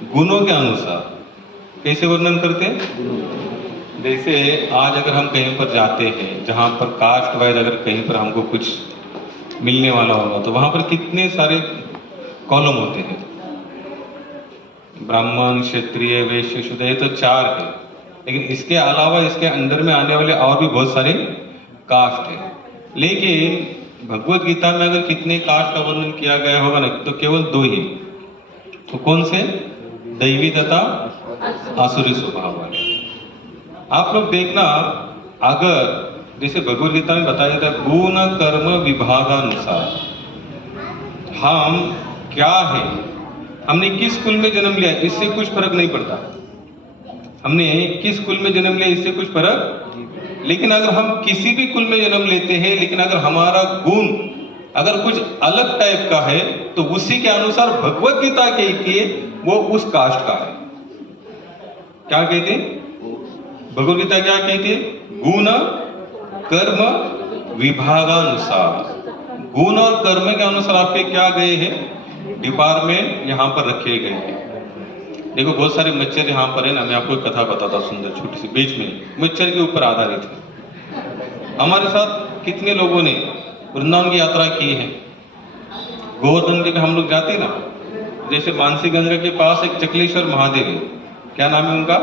गुणों के अनुसार कैसे वर्णन करते हैं? जैसे आज अगर हम कहीं पर जाते हैं जहाँ पर कास्ट वाइज अगर कहीं पर हमको कुछ मिलने वाला होगा तो वहाँ पर कितने सारे कॉलम होते हैं, ब्राह्मण, क्षत्रिय, वैश्य, शूद्र, ये तो 4 है। लेकिन इसके अलावा इसके अंदर में आने वाले और भी बहुत सारे कास्ट है। लेकिन भगवत गीता में अगर कितने कास्ट का वर्णन किया गया होगा ना, तो केवल 2 ही। तो कौन से? दैवी तथा आसुरी स्वभाव वाले। आप लोग देखना, अगर जैसे भगवत गीता में बताया जाता है गुण कर्म विभागानुसार हम क्या है, हमने किस कुल में जन्म लिया इससे कुछ फर्क नहीं पड़ता। हमने किस कुल में जन्म लिया इससे कुछ फर्क, लेकिन अगर हम किसी भी कुल में जन्म लेते हैं लेकिन अगर हमारा गुण अगर कुछ अलग टाइप का है तो उसी के अनुसार भगवत गीता कहती है वो उस कास्ट का है। क्या कहते हैं भगवत गीता? क्या कहती है? गुण कर्म विभागानुसार। गुण और कर्म के अनुसार आपके क्या गए हैं डिपार्टमेंट यहाँ पर रखे गए हैं। देखो बहुत सारे मच्छर यहाँ पर है ना, मैं आपको एक कथा बताता सुंदर छोटी सी, बीच में मच्छर के ऊपर आधारित है। हमारे साथ कितने लोगों ने वृंदावन की यात्रा की है। गोवर्धन के हम लोग जाते ना, जैसे मानसी गंगा के पास एक चकलेश्वर महादेव है। क्या नाम है उनका?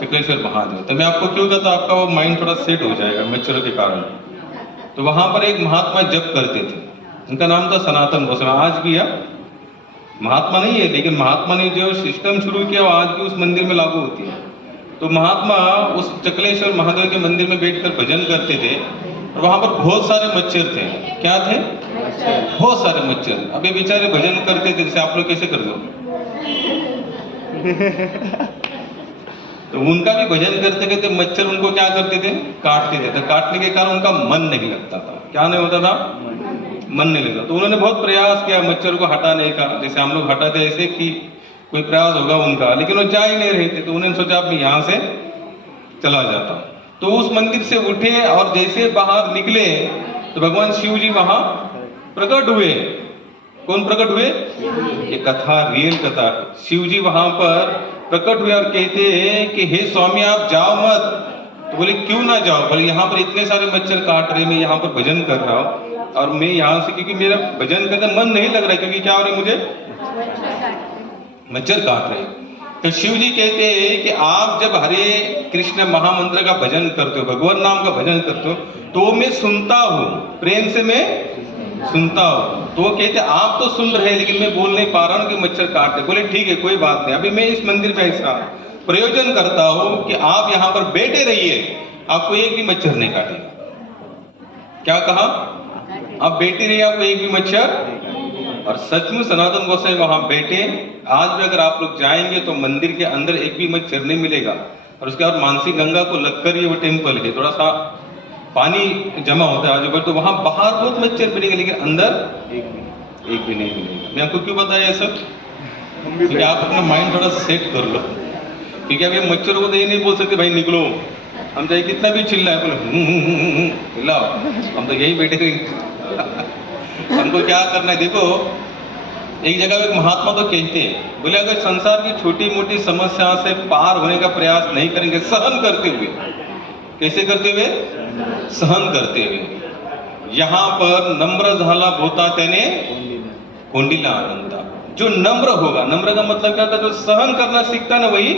चकलेश्वर महादेव। तो मैं आपको क्यों कहता, आपका वो माइंड थोड़ा सेट हो जाएगा मच्छरों के कारण। तो वहां पर एक महात्मा जप करते थे, उनका नाम था सनातन गोस्वामी। आज भी महात्मा नहीं है लेकिन महात्मा ने जो सिस्टम शुरू किया वो आज भी उस मंदिर में लागू होती है। तो महात्मा उस चकलेश्वर महादेव के मंदिर में बैठकर भजन करते थे और वहां पर बहुत सारे मच्छर थे। क्या थे? बहुत सारे मच्छर। अभी बेचारे भजन करते थे जैसे आप लोग कैसे कर दो। तो उनका भी भजन करते करते मच्छर उनको क्या करते थे? काटते थे। तो काटने के कारण उनका मन नहीं लगता था। क्या नहीं होता था? मन नहीं लगता। तो उन्होंने बहुत प्रयास किया मच्छर को हटाने का, जैसे हम लोग हटाते ऐसे कि कोई प्रयास होगा उनका, लेकिन वो जा ही नहीं रहे थे। तो उन्होंने सोचा अब मैं यहाँ से चला जाता हूँ। तो उस मंदिर से उठे और जैसे बाहर निकले तो भगवान शिव जी वहां प्रकट हुए। कौन प्रकट हुए? ये कथा रियल कथा है। शिव जी वहां पर प्रकट हुए और कहते हैं कि हे स्वामी आप जाओ मत। तो बोले क्यों ना जाओ? बोले यहाँ पर इतने सारे मच्छर काट रहे, मैं यहाँ पर भजन कर रहा हूँ और मैं यहाँ से, क्योंकि मेरा भजन करने मन नहीं लग रहा है, क्योंकि क्या हो रहा है मुझे? मच्छर काट रहे। तो शिव जी कहते हैं कि आप जब हरे कृष्ण महामंत्र का भजन करते हो, भगवान नाम का भजन करते हो, तो मैं सुनता हूँ, प्रेम से मैं सुनता हूँ। तो वो कहते आप तो सुन रहे हैं लेकिन मैं बोल नहीं पा रहा हूँ कि मच्छर काट रहे। बोले ठीक है कोई बात नहीं, अभी मैं इस मंदिर में ऐसा प्रयोजन करता हूँ कि आप यहाँ पर बैठे रहिए, आपको एक भी मच्छर नहीं काटेगा। क्या कहा? आप बैठे रहिए, आपको एक भी मच्छर। और सचमुच सनातन गोसाई वहां बैठे। आज भी अगर आप लोग जाएंगे तो मंदिर के अंदर एक भी मच्छर नहीं मिलेगा। और उसके बाद मानसी गंगा को लगकर ये वो टेम्पल है, थोड़ा सा पानी जमा होता है आजू बाजू, तो वहां बाहर बहुत मच्छर मिलेंगे लेकिन अंदर एक भी नहीं मिलेगा। मैं आपको क्यों बताया ये सब? क्योंकि आप अपना माइंड थोड़ा सेट कर लो। क्योंकि अब ये मच्छरों को तो ये नहीं बोल सकते भाई निकलो, हम चाहे कितना भी चिल्लाए बोले चिल्लाओ, हम तो यही बैठे रहेंगे। हमको क्या करना है? देखो एक जगह एक महात्मा तो कहते हैं, बोले अगर संसार की छोटी मोटी समस्या से पार होने का प्रयास नहीं करेंगे सहन करते हुए, कैसे करते हुए? सहन करते हुए। यहाँ पर नम्र झाला होता तेने कोंडीला आनंदा। जो नम्र होगा, नम्र का मतलब क्या होता है? जो सहन करना सीखता है ना वही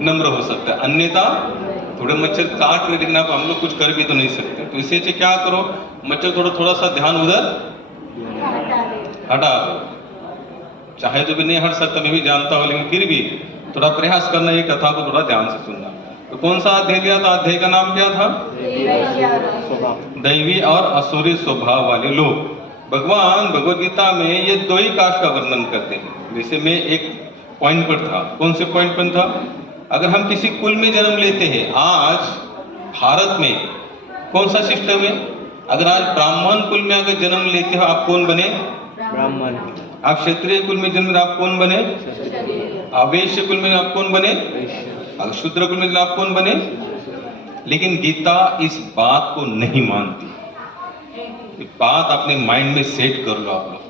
नम्र हो सकता है। अन्यथा थोड़े मच्छर काट रहे लेकिन आप हम लोग कुछ कर भी तो नहीं सकते। तो इसे क्या करो, मच्छर थोड़ा थोड़ा सा ध्यान उधर हटा दो। चाहे तो भी नहीं हट सकता, मैं भी जानता हूँ, लेकिन फिर भी थोड़ा प्रयास करना ये कथा को थोड़ा ध्यान से सुनना। तो कौन सा अध्याय लिया था? अध्याय का नाम क्या था? दैवी और असुरी स्वभाव वाले लोग। भगवान भगवत गीता में ये 2 ही कास्ट का वर्णन करते हैं। जैसे मैं एक पॉइंट पर था, कौन से पॉइंट पर था? अगर हम किसी कुल में जन्म लेते हैं, आज भारत में कौन सा सिस्टम है? अगर आज ब्राह्मण कुल में अगर जन्म लेते हो आप कौन बने? ब्राह्मण। आप क्षत्रिय कुल में जन्म आप कौन बने? वैश्य कुल में आप कौन बने? अगर शूद्र कुल में आप कौन बने? लेकिन गीता इस बात को नहीं मानती। ये बात अपने माइंड में सेट कर लो आप लोग।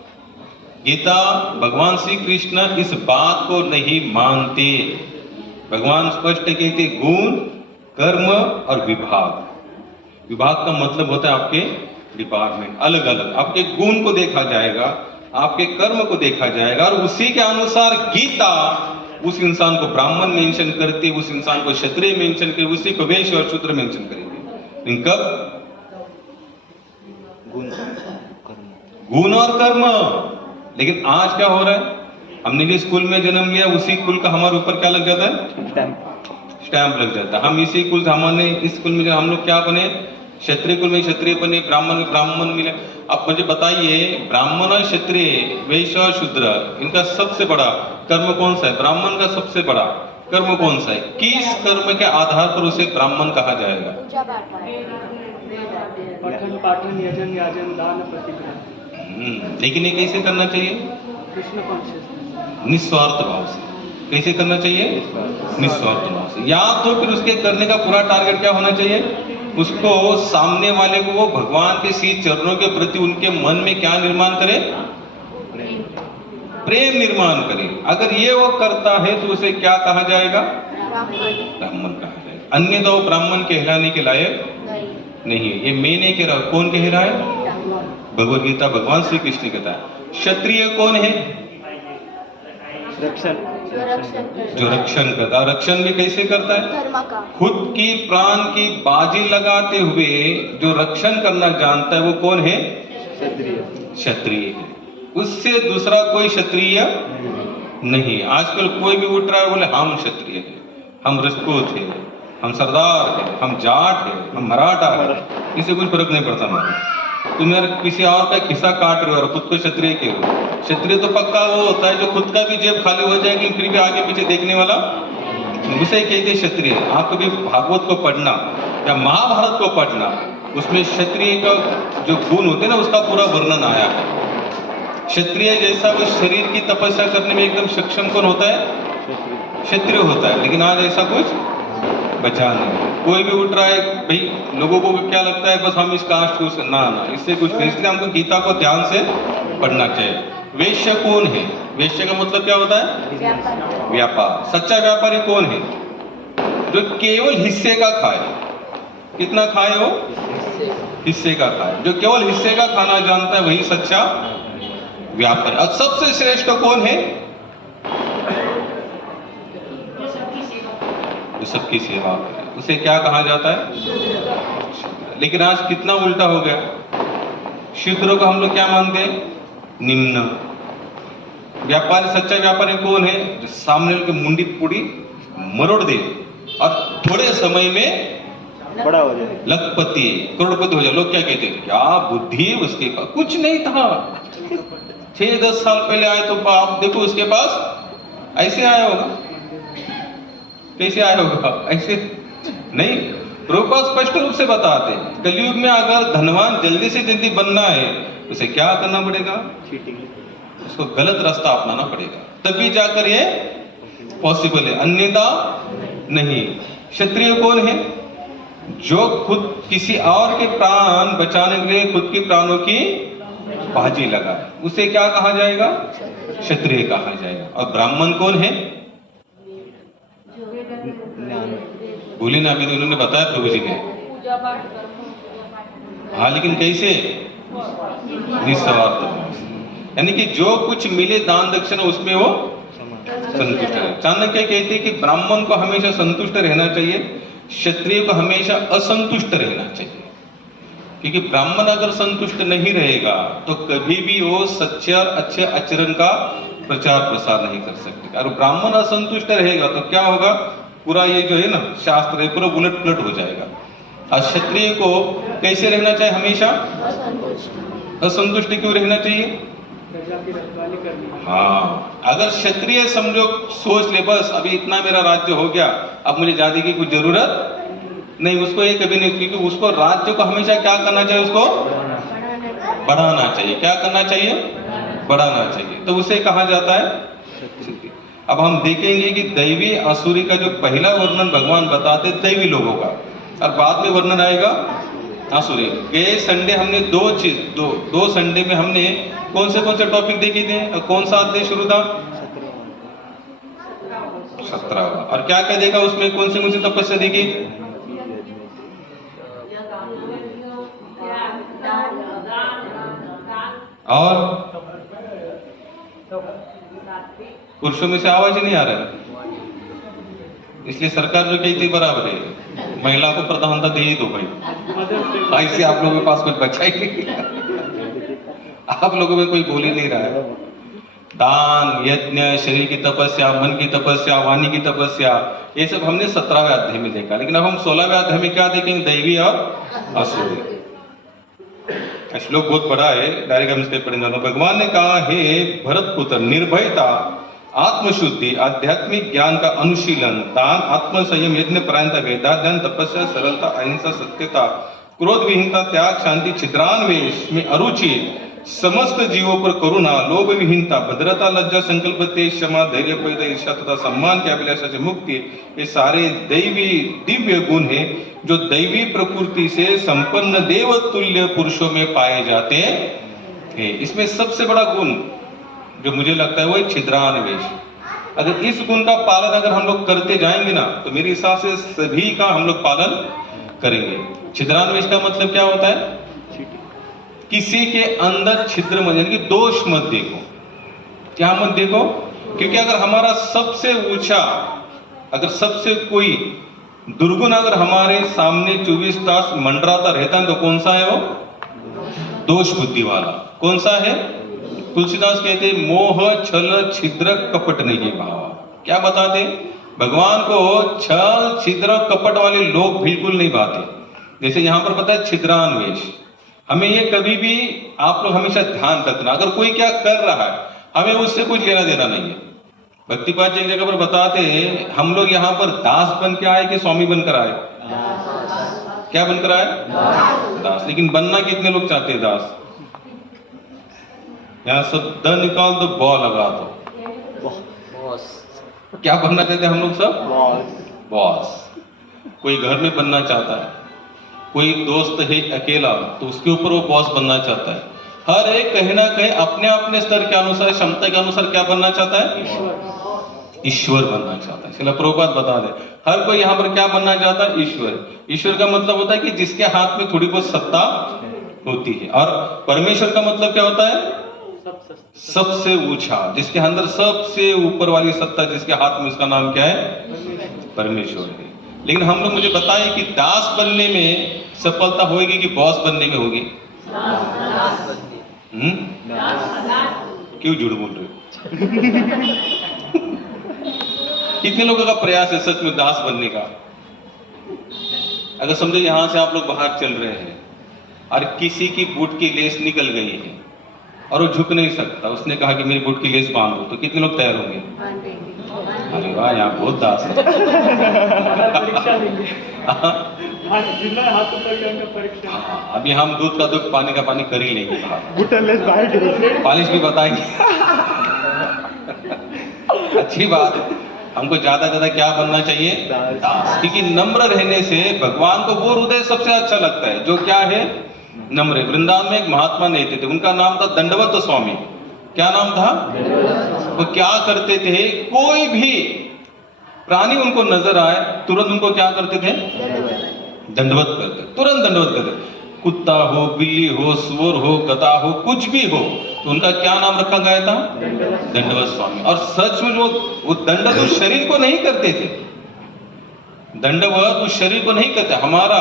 गीता भगवान श्री कृष्ण इस बात को नहीं मानते। भगवान स्पष्ट कहते गुण, कर्म और विभाग। विभाग का मतलब होता है आपके डिपार्टमेंट, अलग अलग आपके गुण को देखा जाएगा, आपके कर्म को देखा जाएगा, और उसी के अनुसार गीता उस इंसान को ब्राह्मण मेंशन करती, उस इंसान को क्षत्रिय मेंशन करती, उसी को वैश्य और शूद्र मेंशन करेगी। इन कब गुण और कर्म। लेकिन आज क्या हो रहा है, हमने जिस कुल में जन्म लिया उसी कुल का हमारे ऊपर क्या लग जाता है, स्टैंप लग जाता है। हम इसी कुल हमने इस कुल में हम लोग क्या बने, क्षत्रिय कुल में क्षत्रिय बने, ब्राह्मण में ब्राह्मण मिले। अब मुझे बताइए, ब्राह्मण और क्षत्रिय, वैश्य और शूद्र, इनका सबसे बड़ा कर्म कौन सा है? ब्राह्मण का सबसे बड़ा कर्म कौन सा है? किस कर्म के आधार पर उसे ब्राह्मण कहा जाएगा? पठन पाठन यजन याजन दान प्रतिग्रह। लेकिन ये कैसे करना चाहिए? कृष्ण कॉन्शियसनेस, निस्वार्थ भाव से। कैसे करना चाहिए? निस्वार्थ भाव से। या तो फिर उसके करने का पूरा टारगेट क्या होना चाहिए, उसको सामने वाले को वो भगवान के श्री चरणों के प्रति उनके मन में क्या निर्माण करे, प्रेम निर्माण करे। अगर ये वो करता है तो उसे क्या कहा जाएगा? ब्राह्मण कहा जाएगा। अन्यथा वो ब्राह्मण कहलाने के लायक नहीं है। ये मैं नहीं कह रहा, कौन कह रहा है? भगवद गीता भगवान श्री कृष्ण कहता है। क्षत्रिय कौन है? जो रक्षण करता है। रक्षण भी कैसे करता है? खुद की प्राण की बाजी लगाते हुए जो रक्षण करना जानता है वो कौन है? क्षत्रिय है। उससे दूसरा कोई क्षत्रिय नहीं। आजकल कोई भी उठ रहा है बोले हम क्षत्रिय है, हम राजपूत है, हम सरदार है, हम जाट है, हम मराठा है, इससे कुछ फर्क नहीं पड़ता। हमारा तुम यार किसी और का खिस्सा काट रहे हो और खुद को क्षत्रिय कह रहे हो। क्षत्रिय तो पक्का वो होता है जो खुद का भी जेब खाली हो जाएगी फिर भी आगे पीछे देखने वाला, उसे कहते क्षत्रिय। आप कभी भागवत को पढ़ना या महाभारत को पढ़ना, उसमें क्षत्रिय का जो गुण होते हैं ना उसका पूरा वर्णन आया है। क्षत्रिय जैसा वो शरीर की तपस्या करने में एकदम सक्षम कौन होता है? क्षत्रिय होता है। लेकिन आज ऐसा कुछ बचा नहीं। कोई भी उठ रहा है भाई, लोगों को क्या लगता है बस हम इस कास्ट को ना, इससे कुछ नहीं। इसलिए हमको गीता को ध्यान से पढ़ना चाहिए। वैश्य कौन है? वैश्य का मतलब क्या होता है? व्यापार। सच्चा व्यापारी कौन है? जो केवल हिस्से का खाए। कितना खाए हो? हिस्से का खाए। जो केवल हिस्से का खाना जानता है वही सच्चा व्यापारी। और सबसे श्रेष्ठ कौन है? जो सबकी सेवा करे, उसे क्या कहा जाता है? लेकिन आज कितना उल्टा हो गया। शूद्रों को हम लोग क्या मानते हैं? निम्न। व्यापारी, सच्चा व्यापारी कौन है? जो सामने की मुंडी पूरी मरोड़ दे और थोड़े समय में बड़ा हो जाए, लखपति करोड़पति हो जाए। लोग क्या कहते हैं? क्या बुद्धि है उसके पास, कुछ नहीं था। 6-10 साल पहले आए तो आप देखो उसके पास ऐसे आया होगा। कैसे आया होगा? ऐसे नहीं। प्रभुपाद स्पष्ट रूप से बताते हैं कलयुग में अगर धनवान जल्दी से जल्दी बनना है उसे क्या करना पड़ेगा? उसको गलत रास्ता अपनाना पड़ेगा, तभी जाकर ये पॉसिबल है, अन्यथा नहीं। क्षत्रिय कौन है? जो खुद किसी और के प्राण बचाने के लिए खुद के प्राणों की बाजी लगाए, उसे क्या कहा जाएगा? क्षत्रिय कहा जाएगा। और ब्राह्मण कौन है? बोली ना, अभी तो उन्होंने बताया प्रभु जी ने। हाँ, लेकिन कैसे? निस्वार्थ भाव से। यानी कि जो कुछ मिले दान दक्षिणा उसमें वो संतुष्ट है। चाणक्य कहते हैं कि ब्राह्मण को हमेशा संतुष्ट रहना चाहिए, क्षत्रिय को हमेशा असंतुष्ट रहना चाहिए। क्योंकि ब्राह्मण अगर संतुष्ट नहीं रहेगा तो कभी भी वो सच्चे और अच्छे आचरण का प्रचार प्रसार नहीं कर सकते। और ब्राह्मण असंतुष्ट रहेगा तो क्या होगा? पूरा ये जो है ना शास्त्र है पूरा उलट पुलट हो जाएगा। और क्षत्रिय को कैसे रहना चाहिए? हमेशा असंतुष्ट क्यों रहना चाहिए? हाँ, अगर क्षत्रिय समझो सोच ले बस अभी इतना मेरा राज्य हो गया, अब मुझे ज्यादा की कुछ जरूरत नहीं, उसको ये कभी नहीं। क्योंकि उसको राज्य को हमेशा क्या करना चाहिए? उसको बढ़ाना चाहिए। क्या करना चाहिए? बढ़ाना चाहिए। तो उसे कहा जाता है। अब हम देखेंगे कि दैवी आसुरी का जो पहला वर्णन भगवान बताते दैवी लोगों का, और बाद में वर्णन आएगा हाँ सूर्य, गए संडे हमने दो संडे में हमने कौन से टॉपिक देखे थे और कौन सा अध्याय शुरू था? 17। और क्या क्या देखा उसमें? कौन सी तपस्या देखी? और पुरुषों में से आवाज ही नहीं आ रहा है, इसलिए सरकार जो कहती है बराबर है, महिला को प्रधानता दे ही दो भाई, ऐसे आप लोगों के पास कुछ बचा ही नहीं, आप लोगों में कोई बोल ही नहीं रहा है। दान, यज्ञ, शरीर की तपस्या, मन की तपस्या, वाणी की तपस्या, ये सब हमने 17वें अध्याय में देखा। लेकिन अब हम 16वें अध्याय में क्या देखेंगे? दैवी और असुरी। श्लोक बहुत बड़ा है, डायरेक्ट हम इसके पढ़ेंगे। भगवान ने कहा, हे भरत पुत्र, निर्भयता, आत्मशुद्धि, आध्यात्मिक ज्ञान का अनुशीलन, दान, आत्म संयम, यज्ञ परायणता, वेदाध्ययन, तपस्या, सरलता, अहिंसा, सत्यता, क्रोध विहीनता, त्याग, शांति, छिद्रान्वेष में अरुचि, समस्त जीवों पर करुणा, लोभ विहीनता, भद्रता, लज्जा, संकल्प, तेज, क्षमा, धैर्य, परिता, ईर्ष्या तथा सम्मान की अभिलाषा से मुक्ति, ये सारे दैवी दिव्य गुण हैं जो दैवी प्रकृति से संपन्न देवतुल्य पुरुषों में पाए जाते हैं। इसमें सबसे बड़ा गुण जो मुझे लगता है वो है छिद्रान्वेष। अगर इस गुण का पालन अगर हम लोग करते जाएंगे ना, तो मेरे हिसाब से सभी का हम लोग पालन करेंगे। छिद्रान्वेष का मतलब क्या होता है? किसी के अंदर छिद्र मत, यानी कि दोष मत देखो। क्या मत देखो? क्योंकि अगर हमारा सबसे ऊंचा, अगर सबसे कोई दुर्गुण अगर हमारे सामने 24 तास मंडराता रहता है तो कौन सा है वो? दोष बुद्धि वाला। कौन सा है? तुलसीदास कहते हैं, मोह, छल, छिद्र, कपट नहीं भाव। क्या बताते? भगवान को छल, छिद्र, कपट वाले लोग बिल्कुल नहीं भाते। जैसे यहां पर पता है छिद्रान्वेष, हमें ये कभी भी आप लोग हमेशा ध्यान रखना, अगर कोई क्या कर रहा है हमें उससे कुछ लेना देना नहीं है। भक्तिपाद जी एक जगह पर बताते हैं, हम लोग यहाँ पर दास बन के आए कि स्वामी बनकर आए? क्या बनकर आए? दास। लेकिन बनना कितने लोग चाहते हैं दास? यहाँ सब द निकाल दो, बॉ लगा दो। क्या बनना चाहते हैं हम लोग सब? बॉस। कोई घर में बनना चाहता है, कोई दोस्त है अकेला तो उसके ऊपर वो बॉस बनना चाहता है। हर एक कहीं ना कहीं अपने अपने स्तर के अनुसार, क्षमता के अनुसार क्या बनना चाहता है? ईश्वर बनना चाहता है। चलो प्रभुपाद बता दे, हर कोई यहाँ पर क्या बनना चाहता है? ईश्वर। ईश्वर का मतलब होता है कि जिसके हाथ में थोड़ी बहुत सत्ता होती है। और परमेश्वर का मतलब क्या होता है? सबसे ऊंचा, जिसके अंदर सबसे ऊपर वाली सत्ता, जिसके हाथ में, उसका नाम क्या है? परमेश्वर है। लेकिन हम लोग मुझे बताएं कि दास बनने में सफलता होगी कि बॉस बनने में होगी? क्यों झूठ बोल रहे हो? कितने लोगों का प्रयास है सच में दास बनने का? अगर समझो यहां से आप लोग बाहर चल रहे हैं और किसी की बूट की लेस निकल गई है और वो झुक नहीं सकता, उसने कहा कि मेरी बूट की लेस बांध दो, तो कितने लोग तैयार होंगे? अरे वाह, यहाँ बहुत दास है। अभी हम दूध का दूध, पानी का पानी कर ही लेंगे, पालिश भी बताएंगे। अच्छी बात है। हमको ज्यादा ज्यादा क्या बनना चाहिए? दास। क्योंकि नम्र रहने से भगवान को वो हृदय सबसे अच्छा लगता है जो क्या है? नम्र। वृंदावन में एक महात्मा रहते थे, उनका नाम था दंडवत स्वामी। क्या नाम था? वो क्या करते थे, कोई भी प्राणी उनको नजर आए तुरंत उनको क्या करते थे? दंडवत करते, तुरंत दंडवत करते। कुत्ता हो, बिल्ली हो, सुअर हो, गधा हो, कुछ भी हो, तो उनका क्या नाम रखा गया था? दंडवत स्वामी। और सच में वो दंडवत उस शरीर को नहीं करते थे, दंडवत उस शरीर को नहीं करते। हमारा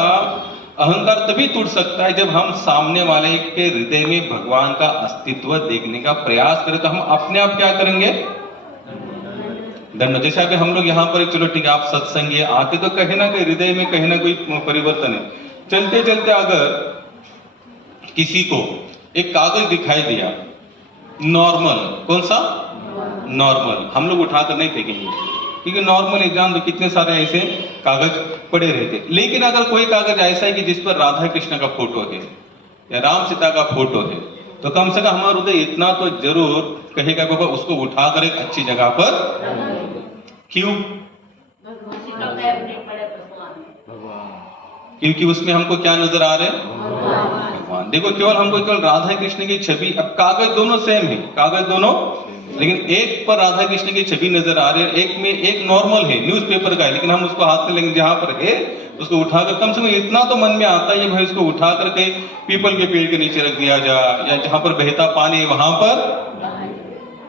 अहंकार तभी टूट सकता है जब हम सामने वाले के हृदय में भगवान का अस्तित्व देखने का प्रयास करें, तो हम अपने आप क्या करेंगे? दंड। जैसे अभी हम लोग यहाँ पर, चलो ठीक है, आप सत्संग आते तो कहीं ना कहीं हृदय में कहीं ना कोई परिवर्तन है। चलते चलते अगर किसी को एक कागज दिखाई दिया नॉर्मल, कौन सा? नॉर्मल, हम लोग उठाकर नहीं फेंकेंगे, क्योंकि नॉर्मल एग्जाम तो कितने सारे ऐसे कागज पड़े रहते। लेकिन अगर कोई कागज ऐसा है कि जिस पर राधा कृष्ण का फोटो है या राम सीता का फोटो है, तो कम से कम हमारा हृदय इतना तो जरूर कहेगा बाबा उसको उठाकर एक अच्छी जगह पर। क्यों? क्योंकि उसमें हमको क्या नजर आ रहे हैं? भगवान। देखो केवल हमको केवल राधा कृष्ण की छवि, अब कागज दोनों सेम है, कागज दोनों, लेकिन एक पर राधा कृष्ण की छवि नजर आ रही है, एक में एक नॉर्मल है, न्यूज़पेपर का है, लेकिन हम उसको हाथ में लेंगे, जहां पर है उसको उठाकर, कम से कम इतना तो मन में आता है भाई उसको उठा करके पीपल के पेड़ के नीचे रख दिया जाए, या जहां पर बहता पानी है वहां पर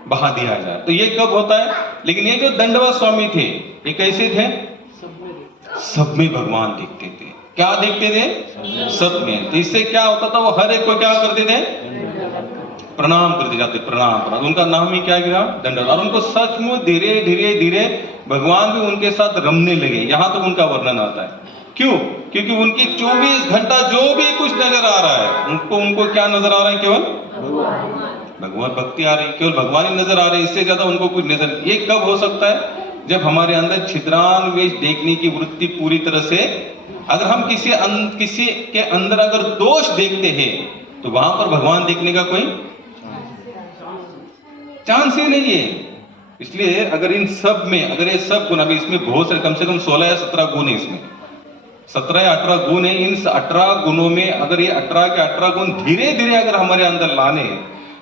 बहा दिया जाए। तो ये कब होता है? लेकिन ये जो दंडवत स्वामी थे ये कैसे थे? सब में भगवान दिखते थे। क्या देखते थे? सब में। तो इससे क्या होता था, वो हर एक को क्या करते थे? प्रणाम करते जाते, प्रणाम प्रणाम। उनका नाम ही क्या गया? दंडवत। और उनको सचमुच धीरे धीरे धीरे भगवान भी उनके साथ रमने लगे, यहां तक उनका वर्णन आता है। क्यों? क्योंकि उनकी 24 घंटा जो भी कुछ नजर आ रहा है उनको क्या नजर आ रहा है? केवल भगवान भक्ति आ रही है, केवल भगवान ही नजर आ रहे हैं, इससे ज्यादा उनको कुछ नजर। ये कब हो सकता है? जब हमारे अंदर छिद्रान्वेष देखने की वृत्ति पूरी तरह से, अगर हम किसी के अंदर अगर दोष देखते हैं तो वहां पर भगवान देखने का कोई चांस ही नहीं है। इसलिए अगर इन सब में, अगर ये सब गुण, अभी इसमें बहुत सारे, कम से कम 16 या 17 गुण है, इसमें 17 या 18 गुण है। इन 18 गुणों में अगर ये 18 के 18 गुण धीरे धीरे अगर हमारे अंदर लाने,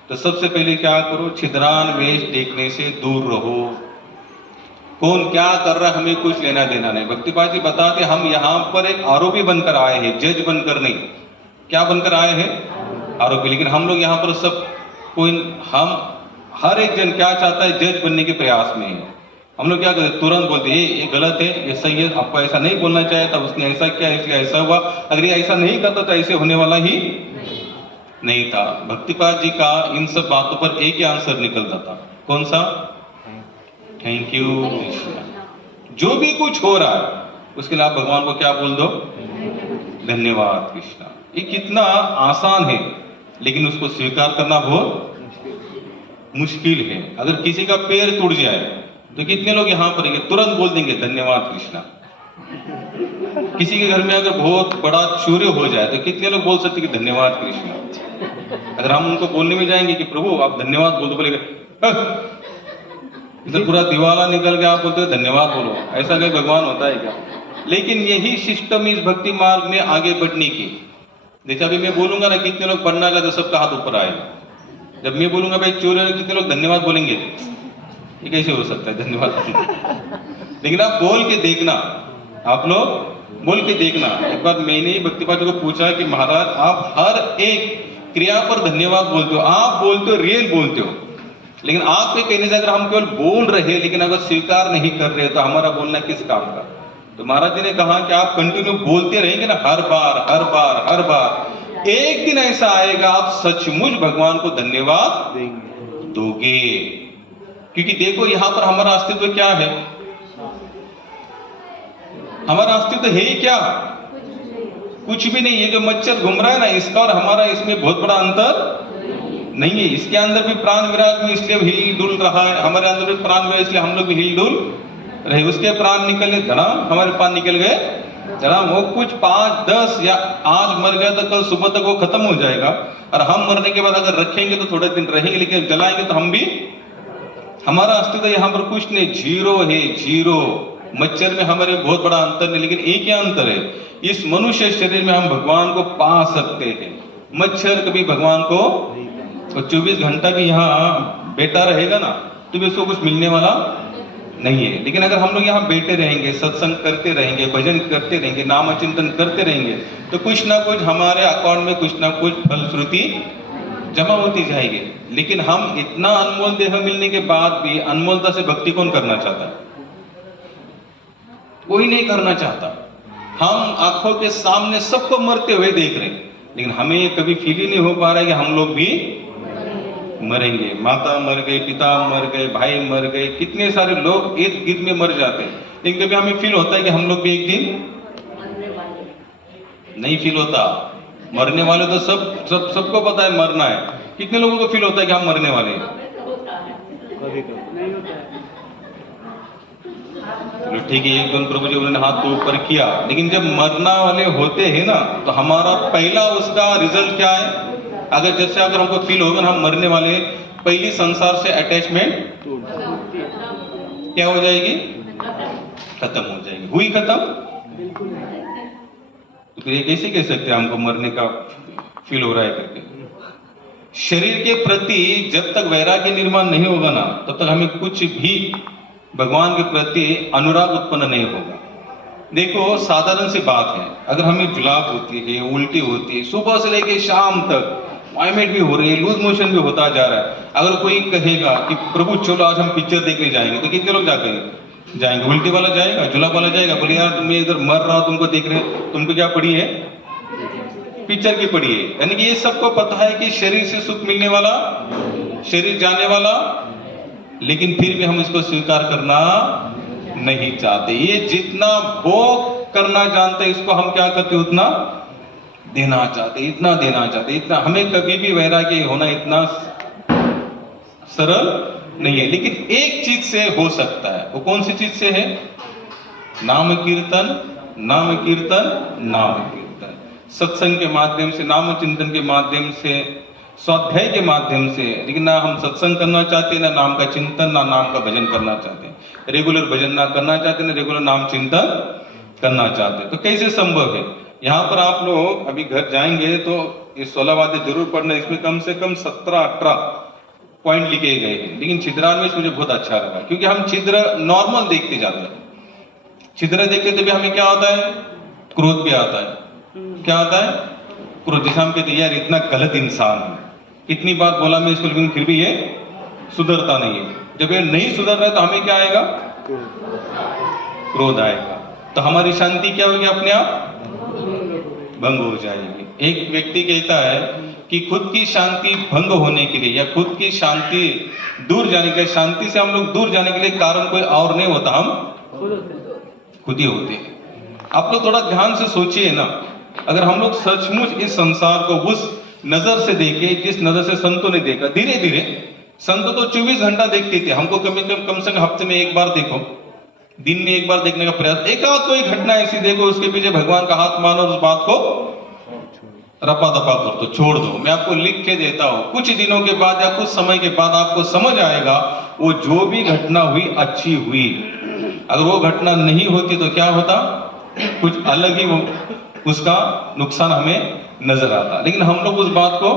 तो सबसे पहले क्या करो? छिद्रान्वेष देखने से दूर रहो। कौन क्या कर रहा है हमें कुछ लेना देना नहीं। भक्तिपाद जी बताते हम यहाँ पर एक आरोपी बनकर आए हैं, जज बनकर नहीं। क्या बनकर आए हैं? आरोपी। लेकिन हम लोग यहाँ पर सब कोई, हम हर एक जन क्या चाहता है? जज बनने के प्रयास में है। हम लोग क्या करते? तुरंत बोलते हैं ये गलत है, ये सही है, आपको ऐसा नहीं बोलना चाहिए था, उसने ऐसा किया इसलिए ऐसा हुआ, अगर ये ऐसा नहीं करता तो ऐसे होने वाला ही नहीं था। भक्तिपाद जी का इन सब बातों पर एक ही आंसर निकलता था। कौन सा? Thank you Krishna. जो भी कुछ हो रहा है उसके लिए आप भगवान को क्या बोल दो? धन्यवाद कृष्णा। ये कितना आसान है, लेकिन उसको स्वीकार करना बहुत मुश्किल है। अगर किसी का पैर टूट जाए तो कितने लोग यहाँ पर तुरंत बोल देंगे धन्यवाद कृष्णा। किसी के घर में अगर बहुत बड़ा चोरी हो जाए तो कितने लोग बोल सकते कि धन्यवाद कृष्णा। अगर हम उनको बोलने में जाएंगे कि प्रभु आप धन्यवाद बोल दो, बोलेंगे इधर पूरा दिवाला निकल गया, आप बोलते हो धन्यवाद बोलो। ऐसा कोई भगवान होता है क्या? लेकिन यही सिस्टम इस भक्ति मार्ग में आगे बढ़ने की। जैसे अभी मैं बोलूंगा ना, कितने लोग बढ़ना चाहते तो सबका हाथ ऊपर आएगा। जब मैं बोलूंगा भाई चोर है, कितने लोग धन्यवाद बोलेंगे? ये कैसे हो सकता है धन्यवाद? लेकिन आप बोल के देखना, आप लोग बोल के देखना। एक बार मैंने भक्तिपाद जी को पूछा कि महाराज आप हर एक क्रिया पर धन्यवाद बोलते हो, आप बोलते हो, रियल बोलते हो, लेकिन आपके कहने से अगर हम केवल बोल रहे लेकिन अगर स्वीकार नहीं कर रहे तो हमारा बोलना किस काम का? तो महाराज जी ने कहा कि आप कंटिन्यू बोलते रहेंगे ना, हर बार हर बार हर बार, एक दिन ऐसा आएगा आप सचमुच भगवान को धन्यवाद दोगे। क्योंकि देखो यहां पर हमारा अस्तित्व क्या है? हमारा अस्तित्व है ही क्या? कुछ भी नहीं। ये जो मच्छर घूम रहा है ना, इसका और हमारा इसमें बहुत बड़ा अंतर नहीं है। इसके अंदर भी प्राण विराज में, इसलिए हिल डुल रहा है। हमारे अंदर भी प्राण विराज, इसलिए हम लोग भी हिल डुल रहे। उसके प्राण निकले धड़ाम, हमारे प्राण निकल गए धड़ाम। वो कुछ 5, 10 या आज मर गया तो कल सुबह तक वो खत्म हो जाएगा, और हम मरने के बाद अगर रखेंगे तो थोड़े दिन रहेंगे, लेकिन जलाएंगे तो हम भी, हमारा अस्तित्व यहाँ पर कुछ नहीं, जीरो है, जीरो। मच्छर में हमारे बहुत बड़ा अंतर नहीं, लेकिन एक ही अंतर है, इस मनुष्य शरीर में हम भगवान को पा सकते हैं। मच्छर कभी भगवान को, तो 24 घंटा भी यहाँ बैठा रहेगा ना तो भी उसको कुछ मिलने वाला नहीं है। लेकिन अगर हम लोग यहाँ बैठे रहेंगे, सत्संग करते रहेंगे, भजन करते रहेंगे, नाम चिंतन करते रहेंगे, तो कुछ ना कुछ हमारे अकाउंट में कुछ ना कुछ फलश्रुति जमा होती जाएगी। लेकिन हम इतना अनमोल देह मिलने के बाद भी अनमोलता से भक्ति कौन करना चाहता है? कोई नहीं करना चाहता। हम आंखों के सामने सबको मरते हुए देख रहे हैं, लेकिन हमें कभी फील ही नहीं हो पा रहा है कि हम लोग भी मरेंगे। माता मर गई, पिता मर गए, भाई मर गए, कितने सारे लोग इर्द गिर्द में मर जाते हैं, लेकिन कभी हमें फील होता है कि हम लोग भी एक दिन नहीं फील होता। मरने वाले तो सबको पता है मरना है। कितने लोगों को फील होता है कि हम मरने वाले हैं? चलो ठीक है, एक दिन प्रभु जी उन्होंने हाथ तो ऊपर किया, लेकिन जब मरना वाले होते हैं ना तो हमारा पहला उसका रिजल्ट क्या है? अगर जैसे अगर हमको फील होगा ना हम मरने वाले, पहली संसार से अटैचमेंट क्या हो जाएगी? खत्म हो जाएगी। हुई खत्म? तो फिर ये कैसे कह सकते हैं हमको मरने का फील हो रहा है करके? शरीर के प्रति जब तक वैराग्य निर्माण नहीं होगा ना, तब तक हमें कुछ भी भगवान के प्रति अनुराग उत्पन्न नहीं होगा। देखो साधारण सी बात है, अगर हमें जुलाब होती है, उल्टी होती है, सुबह से लेके शाम तक वॉमिट भी हो रही है, लूज मोशन भी होता जा रहा है, अगर कोई कहेगा कि प्रभु चलो आज हम पिक्चर देखने जाएंगे, तो कितने लोग जाएंगे? उल्टी वाला जाएगा, जुलाब वाला जाएगा, बोले यार तुम इधर मर रहा हो, तुमको देख रहे हो, तुमको क्या पड़ी है? पिक्चर की पड़ी है। यानी कि ये सबको पता है कि शरीर से सुख मिलने वाला, शरीर जाने वाला, लेकिन फिर भी हम इसको स्वीकार करना नहीं चाहते। ये जितना भोग करना जानते हैं, इसको हम क्या करते, उतना देना चाहते, इतना देना चाहते, इतना। हमें कभी भी वैराग्य होना इतना सरल नहीं है, लेकिन एक चीज से हो सकता है। वो कौन सी चीज से है? नाम कीर्तन, नाम कीर्तन, नाम कीर्तन। सत्संग के माध्यम से, नाम चिंतन के माध्यम से, स्वाध्याय के माध्यम से। लेकिन ना हम सत्संग करना चाहते, ना नाम का चिंतन, ना नाम का भजन करना चाहते, रेगुलर भजन ना करना चाहते, ना रेगुलर नाम चिंतन करना चाहते। तो कैसे संभव है? यहाँ पर आप लोग अभी घर जाएंगे तो ये 16 बातें जरूर पढ़ना, इसमें कम से कम 17-18 पॉइंट लिखे गए हैं। लेकिन छिद्रान्वेष मुझे बहुत अच्छा लगा, क्योंकि हम छिद्र नॉर्मल देखते जाते हैं। छिद्र देखते तो भी हमें क्या आता है? क्रोध भी आता है। क्या आता है? क्रोध। जैसे हम कहते यार इतना गलत इंसान है, कितनी बार बोला मैं इसको, लेकिन फिर भी ये सुधरता नहीं है। जब ये नहीं सुधर रहा है तो हमें क्या आएगा? क्रोध आएगा। तो हमारी शांति क्या होगी? अपने आप भंग हो जाएगी। एक व्यक्ति कहता है कि खुद की शांति भंग होने के लिए, या खुद की शांति दूर जाने के लिए, शांति से हम लोग दूर जाने के लिए कारण कोई और नहीं होता, हम खुद ही होते हैं। आप लोग थोड़ा ध्यान से सोचिए ना, अगर हम लोग सचमुच इस संसार को उस नजर से देखे जिस नजर से संतों ने देखा, धीरे धीरे संत तो 24 घंटा देखते थे, हमको कम से कम हफ्ते में एक बार देखो, दिन में एक बार देखने का प्रयास, एक आध कोई घटना ऐसी देखो उसके पीछे भगवान का हाथ मानो और उस बात को रपा दपा कर दो, छोड़ दो। मैं आपको लिख के देता हूं, कुछ दिनों के बाद या कुछ समय के बाद आपको समझ आएगा वो जो भी घटना हुई अच्छी हुई। अगर वो घटना नहीं होती तो क्या होता? कुछ अलग ही उसका नुकसान हमें नजर आता। लेकिन हम लोग उस बात को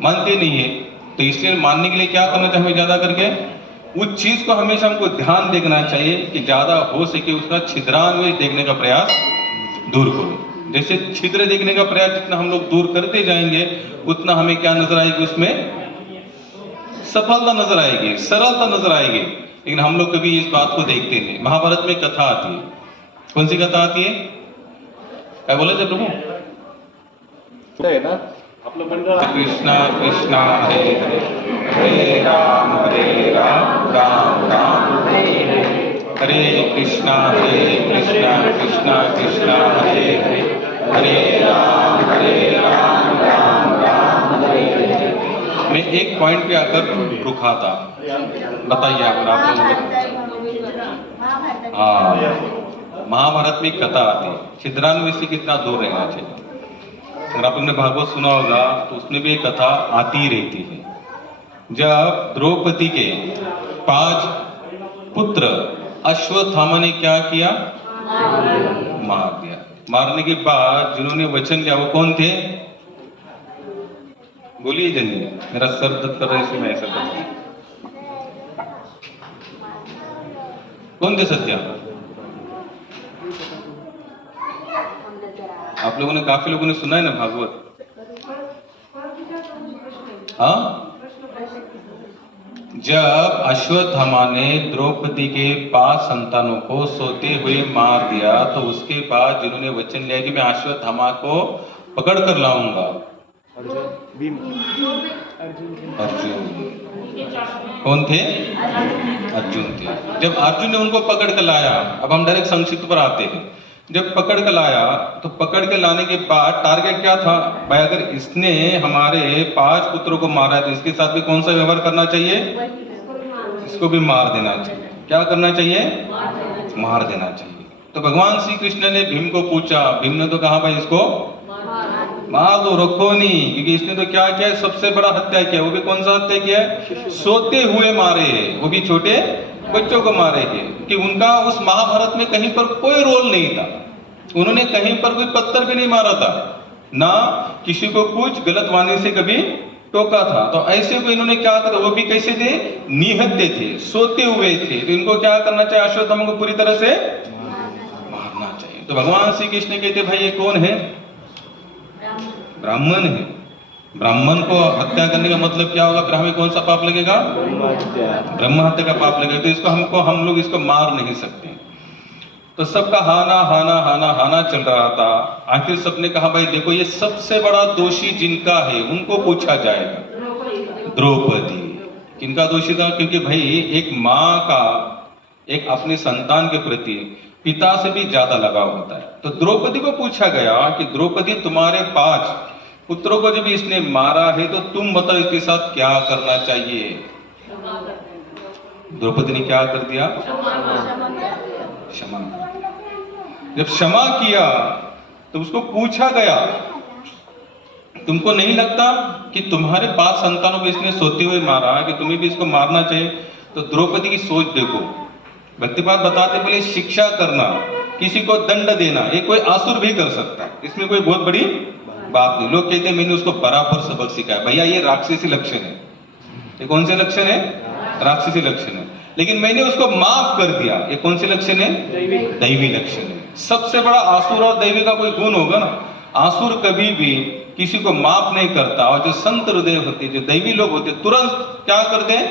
मानते नहीं है, तो इसलिए मानने के लिए क्या करना चाहिए? हमें ज्यादा करके उस चीज को हमेशा हमको ध्यान देखना चाहिए कि ज्यादा हो सके उसका छिद्रान्वेष देखने का प्रयास दूर करो। जैसे छिद्र देखने का प्रयास जितना हम लोग दूर करते जाएंगे, उतना हमें क्या नजर आएगी? उसमें सफलता नजर आएगी, सरलता नजर आएगी। लेकिन हम लोग कभी इस बात को देखते नहीं। महाभारत में कथा आती है, कौन सी कथा आती है? क्या बोला जब प्रभु है ना आपलं मंडळ कृष्णा कृष्णा हरे हरे, हरे राम राम राम हरे कृष्णा कृष्णा कृष्णा हरे हरे, हरे राम राम राम हरे हरे। मैं एक पॉइंट पे आकर रुका था, बताइए अगर आप लोग। हाँ, महाभारत में कथा आती है, छिद्रान्वेष से कितना दूर रहना चाहिए। अगर आप लोगों ने भागवत सुना होगा तो उसमें भी एक कथा आती ही रहती है। जब द्रौपदी के 5 पुत्र अश्वत्थामा ने क्या किया? मार दिया। मारने के बाद जिन्होंने वचन किया वो कौन थे? बोलिए जल्दी, मेरा सर दर्द कर रहा है इसलिए मैं ऐसा करता हूं। कौन थे सत्या? आप लोगों ने, काफी लोगों ने सुना है ना भागवत? हाँ, जब अश्वत्थामा ने द्रौपदी के 5 संतानों को सोते हुए मार दिया, तो उसके बाद जिन्होंने वचन लिया कि मैं अश्वत्थामा को पकड़ कर लाऊंगा, अर्जुन। कौन थे? अर्जुन थे। जब अर्जुन ने उनको पकड़ कर लाया, अब हम डायरेक्ट संक्षिप्त पर आते हैं। जब पकड़ कर लाया तो पकड़ के लाने के बाद टारगेट क्या था? भाई अगर इसने हमारे 5 पुत्रों को मारा है तो इसके साथ भी कौन सा व्यवहार करना चाहिए? इसको भी मार देना चाहिए। क्या करना चाहिए? मार देना चाहिए। तो भगवान श्री कृष्ण ने भीम को पूछा, भीम ने तो कहा भाई इसको मार दो, रखो नहीं, क्योंकि इसने तो क्या किया? सबसे बड़ा हत्या किया। वो भी कौन सा हत्या किया है? सोते हुए मारे, वो भी छोटे बच्चों को मारे हैं। कि उनका उस महाभारत में कहीं पर कोई रोल नहीं था। उन्होंने कहीं पर कोई पत्थर भी नहीं मारा था, ना किसी को कुछ गलत वाणी से कभी टोका था। तो ऐसे को इन्होंने क्या करा, वो भी कैसे थे, निहत्ते थे, सोते हुए थे। तो इनको क्या करना चाहिए, अश्वत्थामा को पूरी तरह से मारना चाहिए। तो भगवान श्री कृष्ण कहते भाई ये कौन है, ब्राह्मण है। ब्राह्मण को हत्या करने का मतलब क्या होगा, फिर हमें कौन सा पाप लगेगा, ब्रह्म हत्या का पाप लगेगा। तो इसको हम लोग इसको मार नहीं सकते। तो सबका हाना हाना हाना हाना चल रहा था। आखिर सबने कहा भाई देखो ये सबसे बड़ा दोषी जिनका है उनको पूछा जाएगा। द्रौपदी किनका दोषी था, क्योंकि भाई एक माँ का एक अपने संतान के प्रति पिता से भी ज्यादा लगाव होता है। तो द्रौपदी को पूछा गया कि द्रौपदी तुम्हारे 5 पुत्रों को जब इसने मारा है तो तुम बताओ इसके साथ क्या करना चाहिए। द्रौपदी ने क्या कर दिया, क्षमा। जब क्षमा किया तो उसको पूछा गया तुमको नहीं लगता कि तुम्हारे 5 संतानों को इसने सोते हुए मारा कि तुम्हें भी इसको मारना चाहिए। तो द्रौपदी की सोच देखो, भक्तिपाद बताते बोले शिक्षा करना, किसी को दंड देना, ये कोई आसुर भी कर सकता है, इसमें कोई बहुत बड़ी बात नहीं। लोग कहते हैं मैंने उसको बराबर सबक सिखाया, भैया ये राक्षसी लक्षण है। ये कौन से लक्षण है, राक्षसी लक्षण है। लेकिन मैंने उसको माफ कर दिया, ये कौन से लक्षण है, दैवी लक्षण है। सबसे बड़ा आसुर और दैवी का कोई गुण होगा ना, आसुर कभी भी किसी को माफ नहीं करता। और जो संत हृदय होते, जो दैवी लोग होते, तुरंत क्या करते हैं,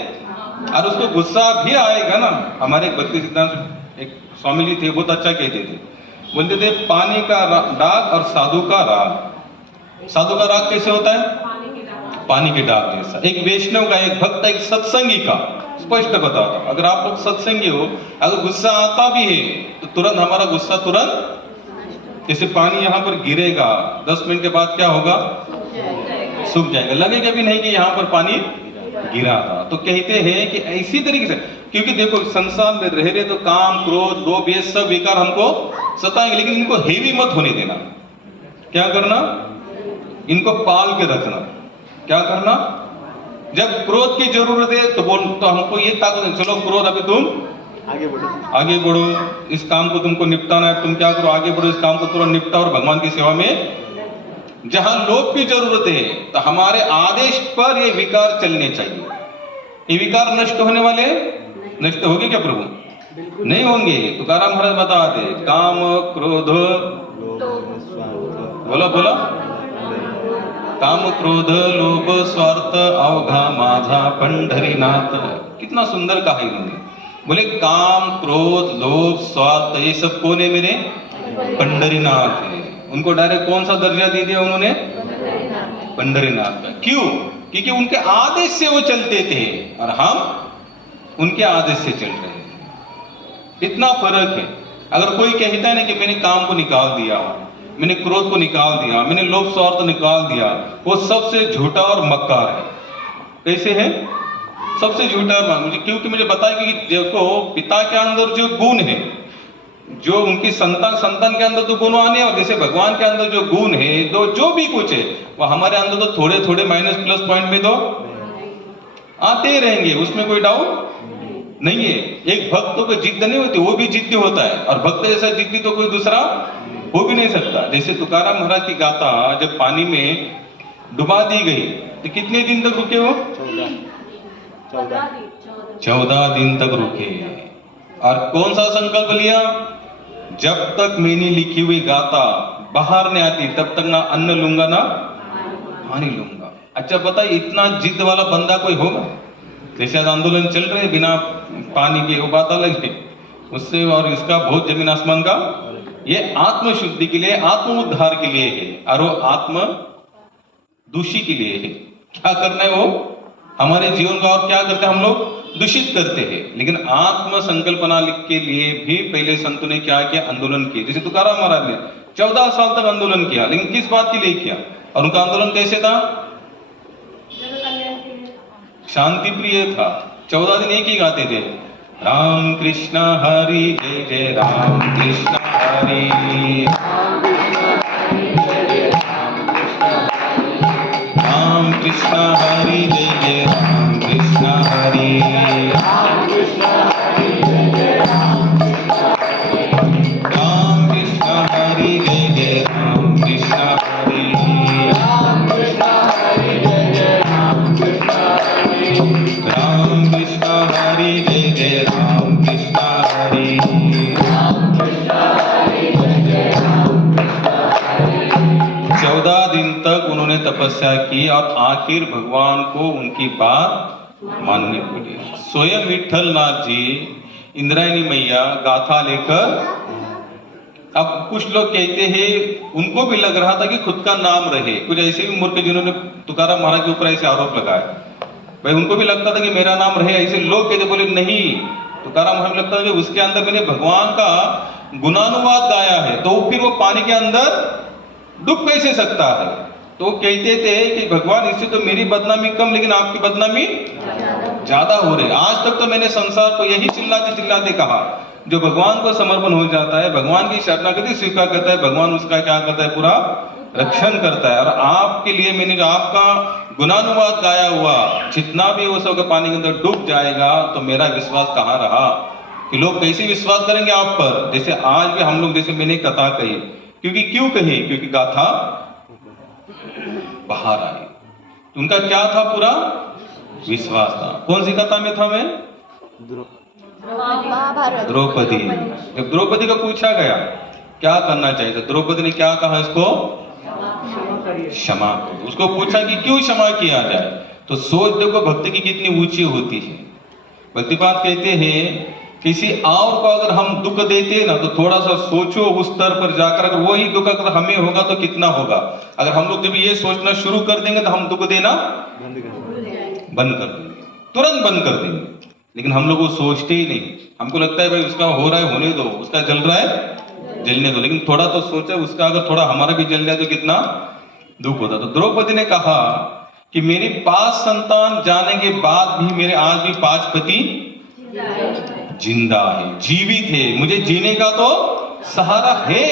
और उसको गुस्सा भी आएगा ना। हमारे भक्ति सिद्धांत एक स्वामी जी थे, बहुत अच्छा कहते थे, बोलते थे पानी का दाग और साधु का राग। साधु का राग कैसे होता है, पानी के दाग जैसा। एक वैष्णव का, एक भक्त, एक सत्संगी का स्पष्ट बताता, अगर आप लोग सत्संगी हो, अगर गुस्सा आता भी है तो तुरंत हमारा गुस्सा तुरंत, जैसे पानी यहाँ पर गिरेगा 10 मिनट के बाद क्या होगा, सूख जाएगा, लगेगा भी नहीं कि यहाँ पर पानी गिरा था। तो कहते हैं कि इसी तरीके से, क्योंकि देखो संसार में रह रहे तो काम क्रोध लोभ ये सब विकार हमको सताएंगे, लेकिन इनको हेवी मत होने देना। क्या करना, इनको पाल के रखना। क्या करना, जब क्रोध की जरूरत है तो बोल, तो हमको ये ताकत है, चलो क्रोध अभी तुम आगे बढ़ो, इस काम को तुमको निपटाना है, तुम क्या करो, आगे बढ़ो, इस काम को तुरंत निपटाओ और भगवान की सेवा में। जहां लोभ की जरूरत है तो हमारे आदेश पर ये विकार चलने चाहिए। ये विकार नष्ट होने वाले, नष्ट होंगे क्या प्रभु, नहीं होंगे। तुकाराम महाराज बताते, काम क्रोध, बोला बोला, काम क्रोध लोभ स्वार्थ अवघा माझा पंढरीनाथ। कितना सुंदर कहा इन्होंने। बोले काम क्रोध लोभ स्वार्थ ये सब कौन है, मेरे पंढरीनाथ है। उनको डायरेक्ट कौन सा दर्जा दे दिया उन्होंने, पंढरीनाथ का। क्यों, क्योंकि उनके आदेश से वो चलते थे और हम उनके आदेश से चल रहे थे। इतना फर्क है। अगर कोई कहता है ना कि मैंने काम को निकाल दिया, मैंने क्रोध को निकाल दिया, मैंने लोभ स्वार्थ निकाल दिया, वो सबसे झूठा और मक्कार है। कैसे है, सबसे झूठा मुझे, क्योंकि मुझे बताया कि देखो पिता के अंदर जो गुण है, जो उनकी संतान के अंदर तो गुण आने, और जैसे भगवान के अंदर जो गुण है, तो जो भी कुछ है वो हमारे अंदर तो थोड़े थोड़े माइनस प्लस पॉइंट में तो आते ही रहेंगे, उसमें कोई डाउट नहीं है। एक भक्त को जिद्द नहीं होती, वो भी जिद्दी होता है, और भक्त जैसा जिद्दी तो कोई दूसरा हो भी नहीं सकता। जैसे तुकाराम महाराज की गाथा जब पानी में डुबा दी गई तो कितने दिन तक रुके वो, 14 दिन तक रुके। और कौन सा संकल्प लिया, जब तक मैंने लिखी हुई गाथा बाहर नहीं आती तब तक ना अन्न लूंगा ना पानी लूंगा। अच्छा बताइए, इतना जिद वाला बंदा कोई होगा? जैसे आज आंदोलन चल रहे बिना पानी के, वो बात अलग है उससे, और इसका बहुत जमीन आसमान का। ये आत्म शुद्धि के लिए, आत्म उद्धार के लिए है, और वो आत्म दूषी के लिए है। क्या करना है वो हमारे जीवन का, और क्या करते हैं हम लोग, दूषित करते हैं। लेकिन आत्म संकल्पना के लिए भी पहले संतों ने क्या किया, आंदोलन किए। जैसे तुकाराम महाराज ने 14 साल तक आंदोलन किया, लेकिन किस बात के लिए किया, और उनका आंदोलन कैसे था, शांति प्रिय था। 14 दिन एक ही गाते थे, राम कृष्ण हरि जय जय राम कृष्ण हरि, राम कृष्ण हरि जय जय राम कृष्ण हरि, राम कृष्ण हरि तपस्या की और आखिर भगवान को उनकी बात माननी पड़ी। स्वयं विठलनाथ जी इंद्रायणी मैया गाथा लेकर, अब कुछ लोग कहते हैं उनको भी लग रहा था कि खुद का नाम रहे, कुछ ऐसे भी मूर्ख जिन्होंने तुकाराम महाराज के ऊपर ऐसे आरोप लगाए, भाई उनको भी लगता था कि मेरा नाम रहे, ऐसे लोग कहते, बोले नहीं, तुकाराम महाराज लगता था कि उसके अंदर मैंने भगवान का गुणानुवाद गाया है, तो फिर वो पानी के अंदर डूब कैसे सकता है। तो कहते थे कि भगवान इससे तो मेरी बदनामी कम, लेकिन आपकी बदनामी ज्यादा हो रही। आज तक तो मैंने संसार को यही चिल्लाते चिल्लाते कहा, जो भगवान को समर्पण हो जाता है, भगवान की शरणागति स्वीकार करता है, भगवान उसका क्या करता है, पूरा रक्षण करता है। और आपके लिए मैंने जो आपका गुणानुवाद गाया हुआ, जितना भी वो सब पानी के अंदर डूब जाएगा, तो मेरा विश्वास कहाँ रहा, कि लोग कैसे विश्वास करेंगे आप पर। जैसे आज भी हम लोग, जैसे मैंने कथा कही, क्योंकि क्यों कही, क्योंकि गाथा बाहर आई, उनका क्या था, पूरा विश्वास था। कौन सी कथा में था मैं, द्रौपदी। जब द्रौपदी को पूछा गया क्या करना चाहिए, तो द्रौपदी ने क्या कहा, इसको क्षमा करो। उसको पूछा कि क्यों क्षमा किया जाए, तो सोच देखो भक्ति की कितनी ऊंची होती है। भक्तिपाद कहते हैं किसी और को अगर हम दुख देते ना, तो थोड़ा सा सोचो उस स्तर पर जाकर, अगर वही दुख अगर हमें होगा तो कितना होगा। अगर हम लोग जब ये सोचना शुरू कर देंगे तो हम दुख देना बंद कर देंगे, तुरंत बंद कर देंगे। लेकिन हम लोग वो सोचते ही नहीं, हमको लगता है भाई उसका हो रहा है होने दो, उसका जल रहा है जलने दो, लेकिन थोड़ा तो सोचा उसका अगर थोड़ा हमारा भी जल जाए तो कितना दुख होता। तो द्रौपदी ने कहा कि मेरी 5 संतान जाने के बाद भी मेरे आज भी 5 पति जिंदा है, जीवित है, मुझे जीने का तो सहारा है,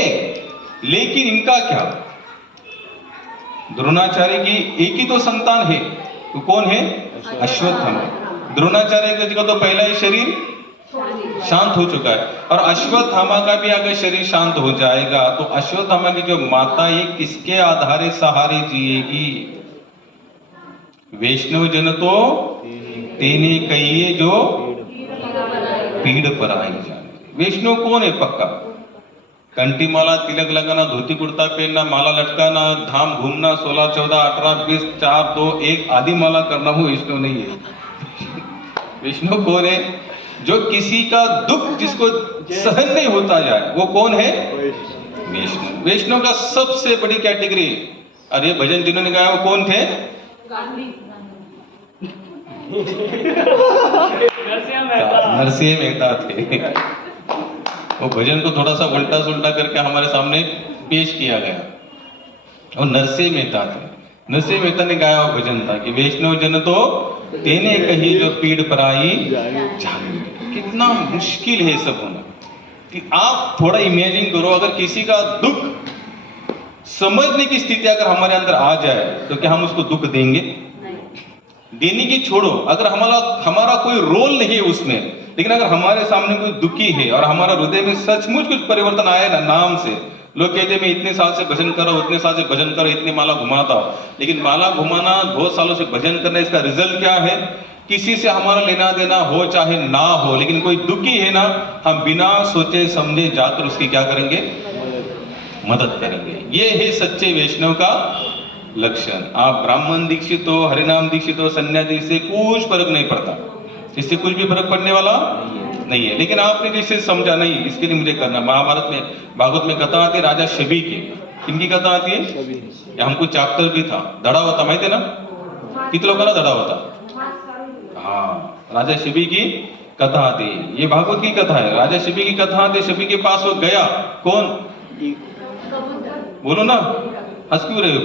लेकिन इनका क्या। द्रोणाचार्य की एक ही तो संतान है, तो कौन है, अश्वत्थामा। द्रोणाचार्य का तो पहला ही शरीर शांत हो चुका है, और अश्वत्थामा का भी अगर शरीर शांत हो जाएगा तो अश्वत्थामा की जो माता है किसके आधारे सहारे जिएगी। वैष्णव जन तो तेने कहिए जो पीड़ पर आई जाने। वैष्णव कौन है पक्का, कंठी माला, तिलक लगाना, धोती कुर्ता पहनना, माला लटकाना, धाम घूमना, 16, 14, 18, 20, 4, 2, 1 आदि माला करना, वो वैष्णव नहीं है। वैष्णव कौन है, जो किसी का दुख जिसको सहन नहीं होता जाए, वो कौन है, वैष्णव। वैष्णव का सबसे बड़ी कैटेगरी, अरे भजन जिन्होंने गाया वो कौन थे, नरसिंह मेहता थे। वो भजन को थोड़ा सा उल्टा सुल्टा करके हमारे सामने पेश किया गया, और नरसिंह मेहता थे। नरसिंह मेहता ने गाया हुआ भजन था कि वैष्णव जन तो तेने कही जो पीड़ पराई जाने। कितना मुश्किल है सब होना, कि आप थोड़ा इमेजिन करो, अगर किसी का दुख समझने की स्थिति अगर हमारे अंदर आ जाए तो क्या हम उसको दुख देंगे, देने की छोड़ो, अगर हमारा कोई रोल नहीं है उसमें, लेकिन अगर हमारे सामने कोई दुखी है और हमारा हृदय में सचमुच कुछ परिवर्तन आया ना नाम से, लोग कहते हैं मैं इतने साल से भजन कर रहा हूं, इतने साल से भजन कर रहा हूं, इतनी माला घुमाता हूं, लेकिन माला घुमाना, बहुत सालों से भजन करना, इसका रिजल्ट क्या है, किसी से हमारा लेना देना हो चाहे ना हो, लेकिन कोई दुखी है ना, हम बिना सोचे समझे जाकर उसकी क्या करेंगे, मदद करेंगे। ये है सच्चे वैष्णव का लक्षण। आप ब्राह्मण दीक्षित हो, हरिनाम दीक्षित हो, सन्यासी, से कुछ फर्क नहीं पड़ता, इससे कुछ भी फर्क पड़ने वाला नहीं है। लेकिन आपने जिससे समझा नहीं, इसके लिए मुझे करना। महाभारत में, भागवत में कथा आती है राजा शबी की। किनकी कथा आती है, हमको चैप्टर भी था, धड़ा होता माहिती है ना, कितने लोगों का धड़ा होता, हाँ, राजा शबी की कथा आती है। ये भागवत की कथा है, राजा शबी की कथा आती है। शबी के पास वो गया, कौन, बोलो ना, हंस क्यों रहे हो,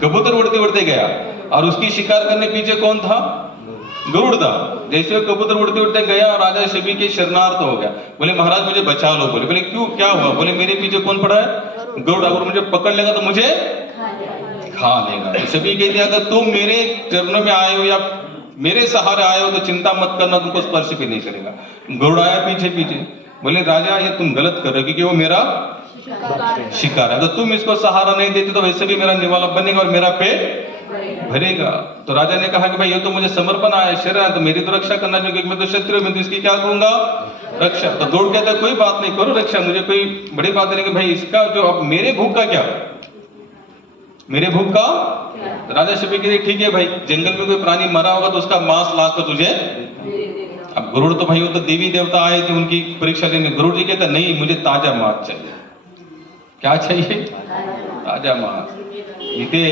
कबूतर उड़ते उड़ते गया, और उसकी शिकार करने पीछे कौन था, गरुड़ था। जैसे वो कबूतर उड़ते उड़ते गया और राजा शबी के शरणार्थ हो गया, बोले महाराज मुझे बचा लो। बोले क्यों, क्या हुआ, बोले मेरे पीछे कौन पड़ा है, गरुड़, अगर मुझे पकड़ लेगा तो मुझे खा लेगा। तो शबी कहती है अगर तुम मेरे चरणों में आए हो या मेरे सहारे आए हो तो चिंता मत करना, तुमको स्पर्श भी नहीं करेगा। गरुड़ आया पीछे पीछे, बोले राजा ये तुम गलत कर रहे हो, क्योंकि वो मेरा शिकार है, तो तुम इसको सहारा नहीं देते तो वैसे भी मेरा निवाला बनेगा और मेरा पेट भरेगा। तो राजा ने कहा कि भाई ये तो मुझे समर्पण आया, शरण है, तो मेरी तो रक्षा करना चाहिए, मैं तो क्षत्रिय, मैं तो इसकी क्या करूंगा, रक्षा। तो दौड़ कहता कोई बात नहीं, करो रक्षा, मुझे कोई बड़ी बात नहीं, कि भाई इसका जो अब मेरे भूख का क्या, मेरे भूख का राजा शफी कहते ठीक है भाई, जंगल में कोई प्राणी मरा होगा तो उसका मांस ला कर तुझे। अब गरुड़ तो भाई वो तो देवी देवता आए थे उनकी परीक्षा लेने, गरुड़ जी कहता नहीं मुझे ताजा मांस चाहिए। क्या चाहिए? ताजा मांस। इथे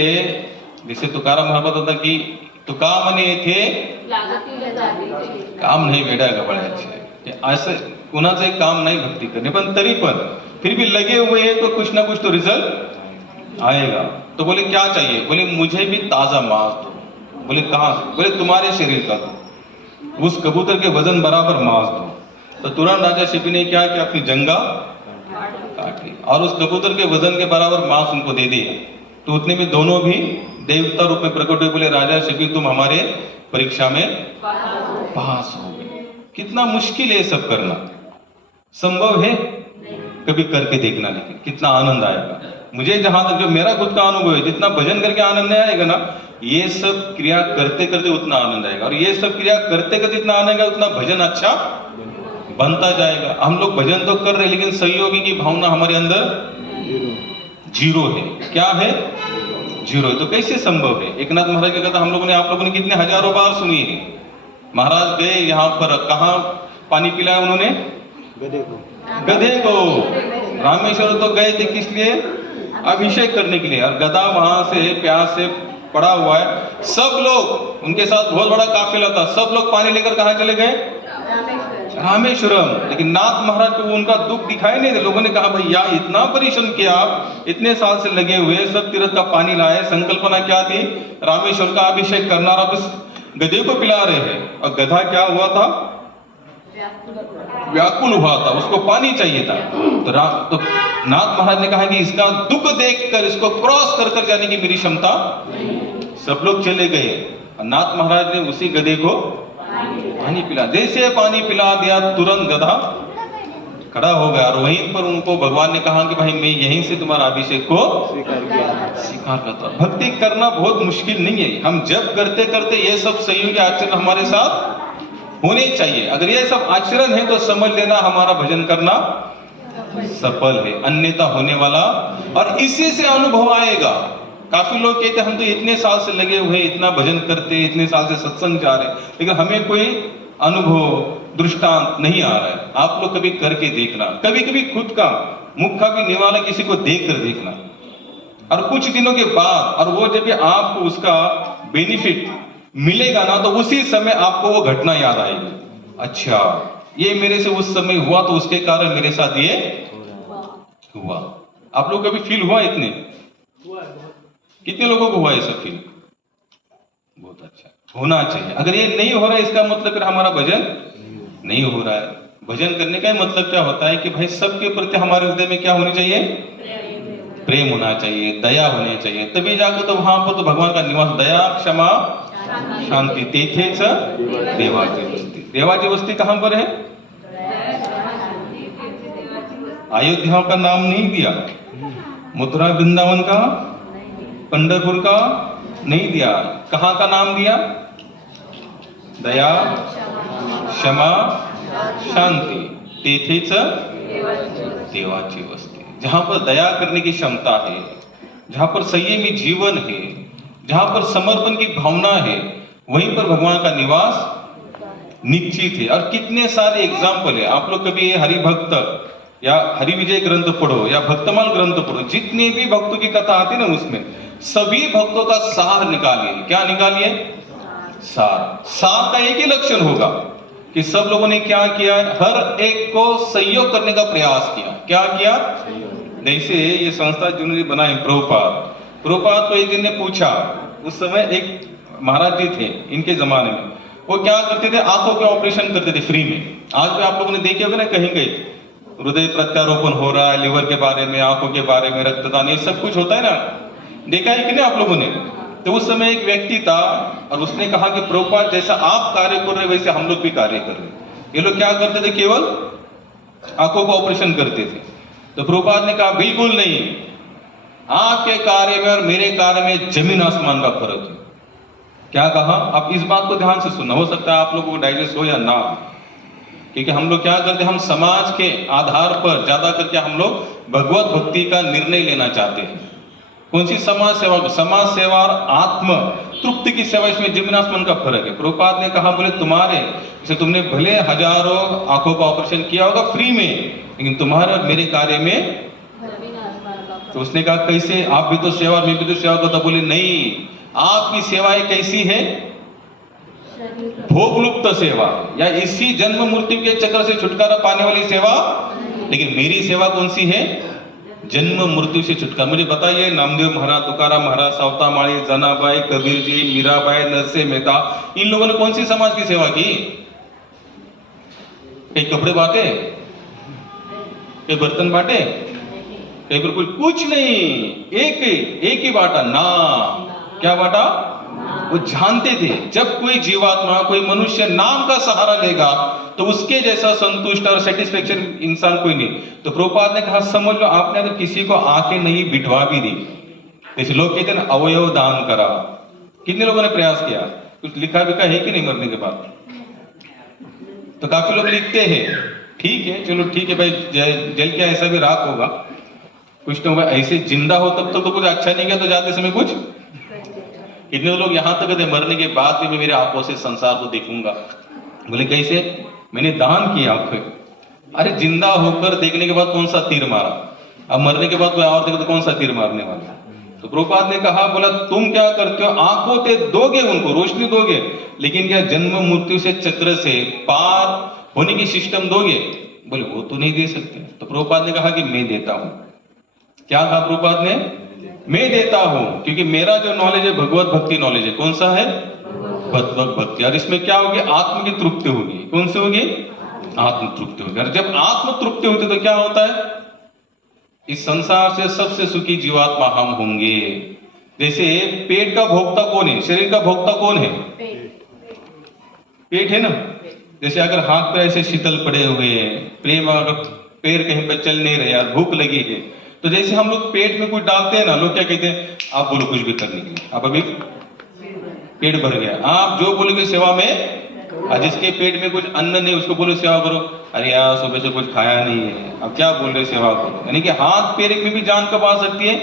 जैसे तुकाराम महाराज होता की तुका म्हणे थे काम नाही वेड्या गबाळ्याचे, असं कुणाचं काम नाही भक्ती करणे, पण तरी पण फिर भी लगे हुए हैं तो कुछ ना कुछ तो रिजल्ट आएगा। तो बोले क्या चाहिए? बोले मुझे भी ताजा मांस दो। बोले कहां से? बोले तुम्हारे शरीर का दो, उस कबूतर के वजन बराबर मांस दो। तो तुरंत राजा शिपी ने क्या कि अपनी जंगा काटी और उस कबूतर के वजन के बराबर मांस उनको दे दिया। तो उतने में दोनों भी देवता रूप में प्रकट हुए, बोले राजा शिपी तुम हमारे परीक्षा में पास हो गए। कितना मुश्किल है सब करना, संभव है? कभी करके देखना, लेकिन कितना आनंद आएगा। मुझे जहां तक जो मेरा खुद का अनुभव है, जितना भजन करके आनंद नहीं आएगा ना, ये सब क्रिया करते करते उतना आनंद आएगा, और ये सब क्रिया करते करते जितना आनंद आएगा उतना भजन अच्छा बनता जाएगा। हम लोग भजन तो कर रहे लेकिन सहयोगी की भावना हमारे अंदर जीरो है। क्या है? जीरो। तो कैसे संभव है? एकनाथ महाराज की कथा हम लोगों ने, आप लोगों ने कितने हजारों बार सुनी है। महाराज गए यहाँ पर, कहाँ पानी पिलाया उन्होंने? गधे को। रामेश्वर तो गए थे किस लिए? अभिषेक करने के लिए, और गधा वहां से प्यास से पड़ा हुआ है। सब लोग, उनके साथ बहुत बड़ा काफिला था, सब लोग पानी लेकर कहाँ चले गए? रामेश्वरम। लेकिन नाथ महाराज को उनका दुख दिखाई नहीं दे। लोगों ने कहा भैया इतना परिश्रम किया, आप इतने साल से लगे हुए, सब तीर्थ का पानी लाए, संकल्पना क्या थी? रामेश्वर का अभिषेक करना, और आप इस गधे को पिला रहे हैं। और गधा क्या हुआ था? व्याकुल हुआ था, उसको पानी चाहिए था। तो नाथ महाराज ने कहा कि इसका दुख देखकर इसको क्रॉस कर कर जाने की मेरी क्षमता। सब लोग चले गए, और नाथ महाराज ने उसी गधे को पानी पिला। जैसे पानी पिला दिया, तुरंत गधा खड़ा हो गया, और वहीं पर उनको भगवान ने कहा कि भाई मैं यहीं से तुम्हारा अभिषेक को स्वीकार करता। भक्ति करना बहुत मुश्किल नहीं है। हम जब करते करते ये सब सहयोगी आचरण हमारे साथ होने चाहिए। अगर ये सब आचरण है तो समझ लेना हमारा भजन करना सफल है, अन्यथा होने वाला, और इसी से अनुभव आएगा। काफी लोग कहते हम तो इतने साल से लगे हुए, इतना भजन करते, इतने साल से सत्संग जा रहे, लेकिन हमें कोई अनुभव दृष्टांत नहीं आ रहा है। आप लोग कभी करके देखना, कभी कभी खुद का मुख का भी निवाला किसी को देख कर देखना, और कुछ दिनों के बाद, और वो जब आपको उसका बेनिफिट मिलेगा ना, तो उसी समय आपको वो घटना याद आएगी। अच्छा ये मेरे से उस समय हुआ, तो उसके कारण मेरे साथ ये हुआ। आप लोग कभी फील हुआ? इतने कितने लोगों को हुआ ये सब फील? बहुत अच्छा, होना चाहिए। अगर ये नहीं हो रहा है, इसका मतलब फिर हमारा भजन नहीं हो रहा है। भजन करने का मतलब क्या होता है कि भाई सबके प्रति हमारे हृदय में क्या होनी चाहिए? प्रेम होना चाहिए, दया होनी चाहिए, तभी जाकर तो वहां पर तो भगवान का निवास। दया, क्षमा, शांति, तेथेच देवाची वस्ती। देवाची वस्ती कहां पर है? अयोध्या का नाम नहीं दिया, मथुरा वृंदावन का, पंढरपुर का नहीं दिया, कहां का नाम दिया? दया, क्षमा, शांति, तेथेच देवाची वस्ती। जहां पर दया करने की क्षमता है, जहां पर संयमी जीवन है, जहां पर समर्पण की भावना है, वहीं पर भगवान का निवास निश्चित है। और कितने सारे एग्जाम्पल है। आप लोग कभी हरिभक्त या हरि विजय ग्रंथ पढ़ो या भक्तमाल ग्रंथ पढ़ो, जितने भी भक्तों की कथा आती है ना, उसमें सभी भक्तों का सार निकालिए। क्या निकालिए? सार। सार का एक ही लक्षण होगा कि सब लोगों ने क्या किया? हर एक को सहयोग करने का प्रयास किया। क्या किया? जैसे ये संस्था जिन्होंने बनाई, प्रभुपाद को एक दिन ने पूछा, उस समय एक महाराज जी थे इनके जमाने में, वो क्या करते थे? आंखों के ऑपरेशन करते थे फ्री में। आज भी आप लोगों ने देखे होंगे ना, कहीं कहीं हृदय प्रत्यारोपण हो रहा है, लिवर के बारे में, आंखों के बारे में, रक्तदान, ये सब कुछ होता है ना, देखा है कि नहीं आप लोगों ने? तो उस समय एक व्यक्ति था, और उसने कहा कि प्रभुपाद जैसा आप कार्य कर रहे वैसे हम लोग भी कार्य कर रहे। ये लोग क्या करते थे? केवल आंखों का ऑपरेशन करते थे। तो प्रभुपाद ने कहा बिल्कुल नहीं, आपके कार्य में और मेरे कार्य में जमीन आसमान का फर्क है। क्या कहा? आप इस बात को ध्यान से सुनना, हो सकता है आप लोगों को डाइजेस्ट हो या ना, क्योंकि हम लोग क्या करते हैं, हम समाज के आधार पर ज्यादा करके हम लोग भगवत भक्ति का निर्णय लेना चाहते हैं। कौन सी समाज सेवा? समाज सेवा और आत्म तृप्ति की सेवा, इसमें जमीन आसमान का फर्क है। प्रभुपाद ने कहा बोले तुम्हारे जैसे तुमने भले हजारों आंखों का ऑपरेशन किया होगा फ्री में, लेकिन तुम्हारे और मेरे कार्य में, तो उसने कहा कैसे? आप भी तो सेवा, मैं भी तो सेवा करता। बोले नहीं, आपकी सेवाएं कैसी है? भोगलुप्त सेवा, या इसी जन्म मृत्यु के चक्र से छुटकारा पाने वाली सेवा। लेकिन मेरी सेवा कौन सी है? जन्म मृत्यु से छुटकारा। मुझे बताइए, नामदेव महाराज, तुकाराम महाराज, सावता माली, जनाबाई, कबीर जी, मीराबाई, नरसे मेहता, इन लोगों ने कौन सी समाज की सेवा की? कई कपड़े बांटे, कई बर्तन बांटे, कई बिल्कुल कुछ नहीं। एक ही बांटा ना। क्या बांटा? वो जानते थे जब कोई जीवात्मा, कोई मनुष्य नाम का सहारा लेगा तो उसके जैसा संतुष्ट और सेटिस्फेक्शन इंसान कोई नहीं। तो प्रभुपाद ने कहा समझ लो, आपने अगर किसी को आंखें नहीं बिठवा भी दी, जैसे लोग कहते हैं ना अवयव दान करा, कितने लोगों ने प्रयास किया? कुछ लिखा बिखा है कि नहीं मरने के बाद? तो काफी लोग लिखते हैं, ठीक है, चलो ठीक है भाई, जल के ऐसा भी राख होगा, कुछ तो ऐसे जिंदा हो तब तो कुछ अच्छा नहीं किया तो जाते समय कुछ। कितने लोग यहां तक कहते मरने के बाद भी मैं मेरे आंखों से संसार को देखूंगा। बोले कैसे? मैंने दान किया आंखें। अरे जिंदा होकर देखने के बाद कौन सा तीर मारा? अब मरने के बाद कोई और देखे तो कौन सा तीर मारने वाला? तो प्रभुपाद ने कहा, बोला तुम क्या करते हो? आंखों से दोगे उनको, रोशनी दोगे, लेकिन क्या जन्म मृत्यु से चक्र से पार होने की सिस्टम दोगे? बोले वो तो नहीं दे सकते। तो प्रभुपाद ने कहा कि मैं देता हूं। क्या कहा प्रभुपाद ने? मैं देता हूं, क्योंकि मेरा जो नॉलेज है भगवत भक्ति नॉलेज है। कौन सा है? भगवत भक्ति। और इसमें क्या होगी? आत्म की तृप्ति होगी। कौन सी होगी? आत्म तृप्ति होगी। और जब आत्म तृप्ति होती है तो क्या होता है? इस संसार से सबसे सुखी जीवात्मा हम होंगे। जैसे पेट का भोक्ता कौन है? शरीर का भोक्ता कौन है? पेट है ना। जैसे अगर हाथ पे ऐसे शीतल पड़े हुए हैं, प्रेम, अगर पैर कहीं पर चल नहीं रहे, भूख लगी है, तो जैसे हम लोग पेट में कुछ डालते हैं ना, लोग क्या कहते हैं? आप बोलो कुछ भी करने के लिए, आप अभी पेट भर गया, आप जो बोलोगे सेवा में। और जिसके पेट में कुछ अन्न नहीं उसको बोलो सेवा करो, अरे यार सुबह से कुछ खाया नहीं है, अब क्या बोल रहे सेवा करो। यानी कि हाथ पैर में भी जान कब आ सकती है?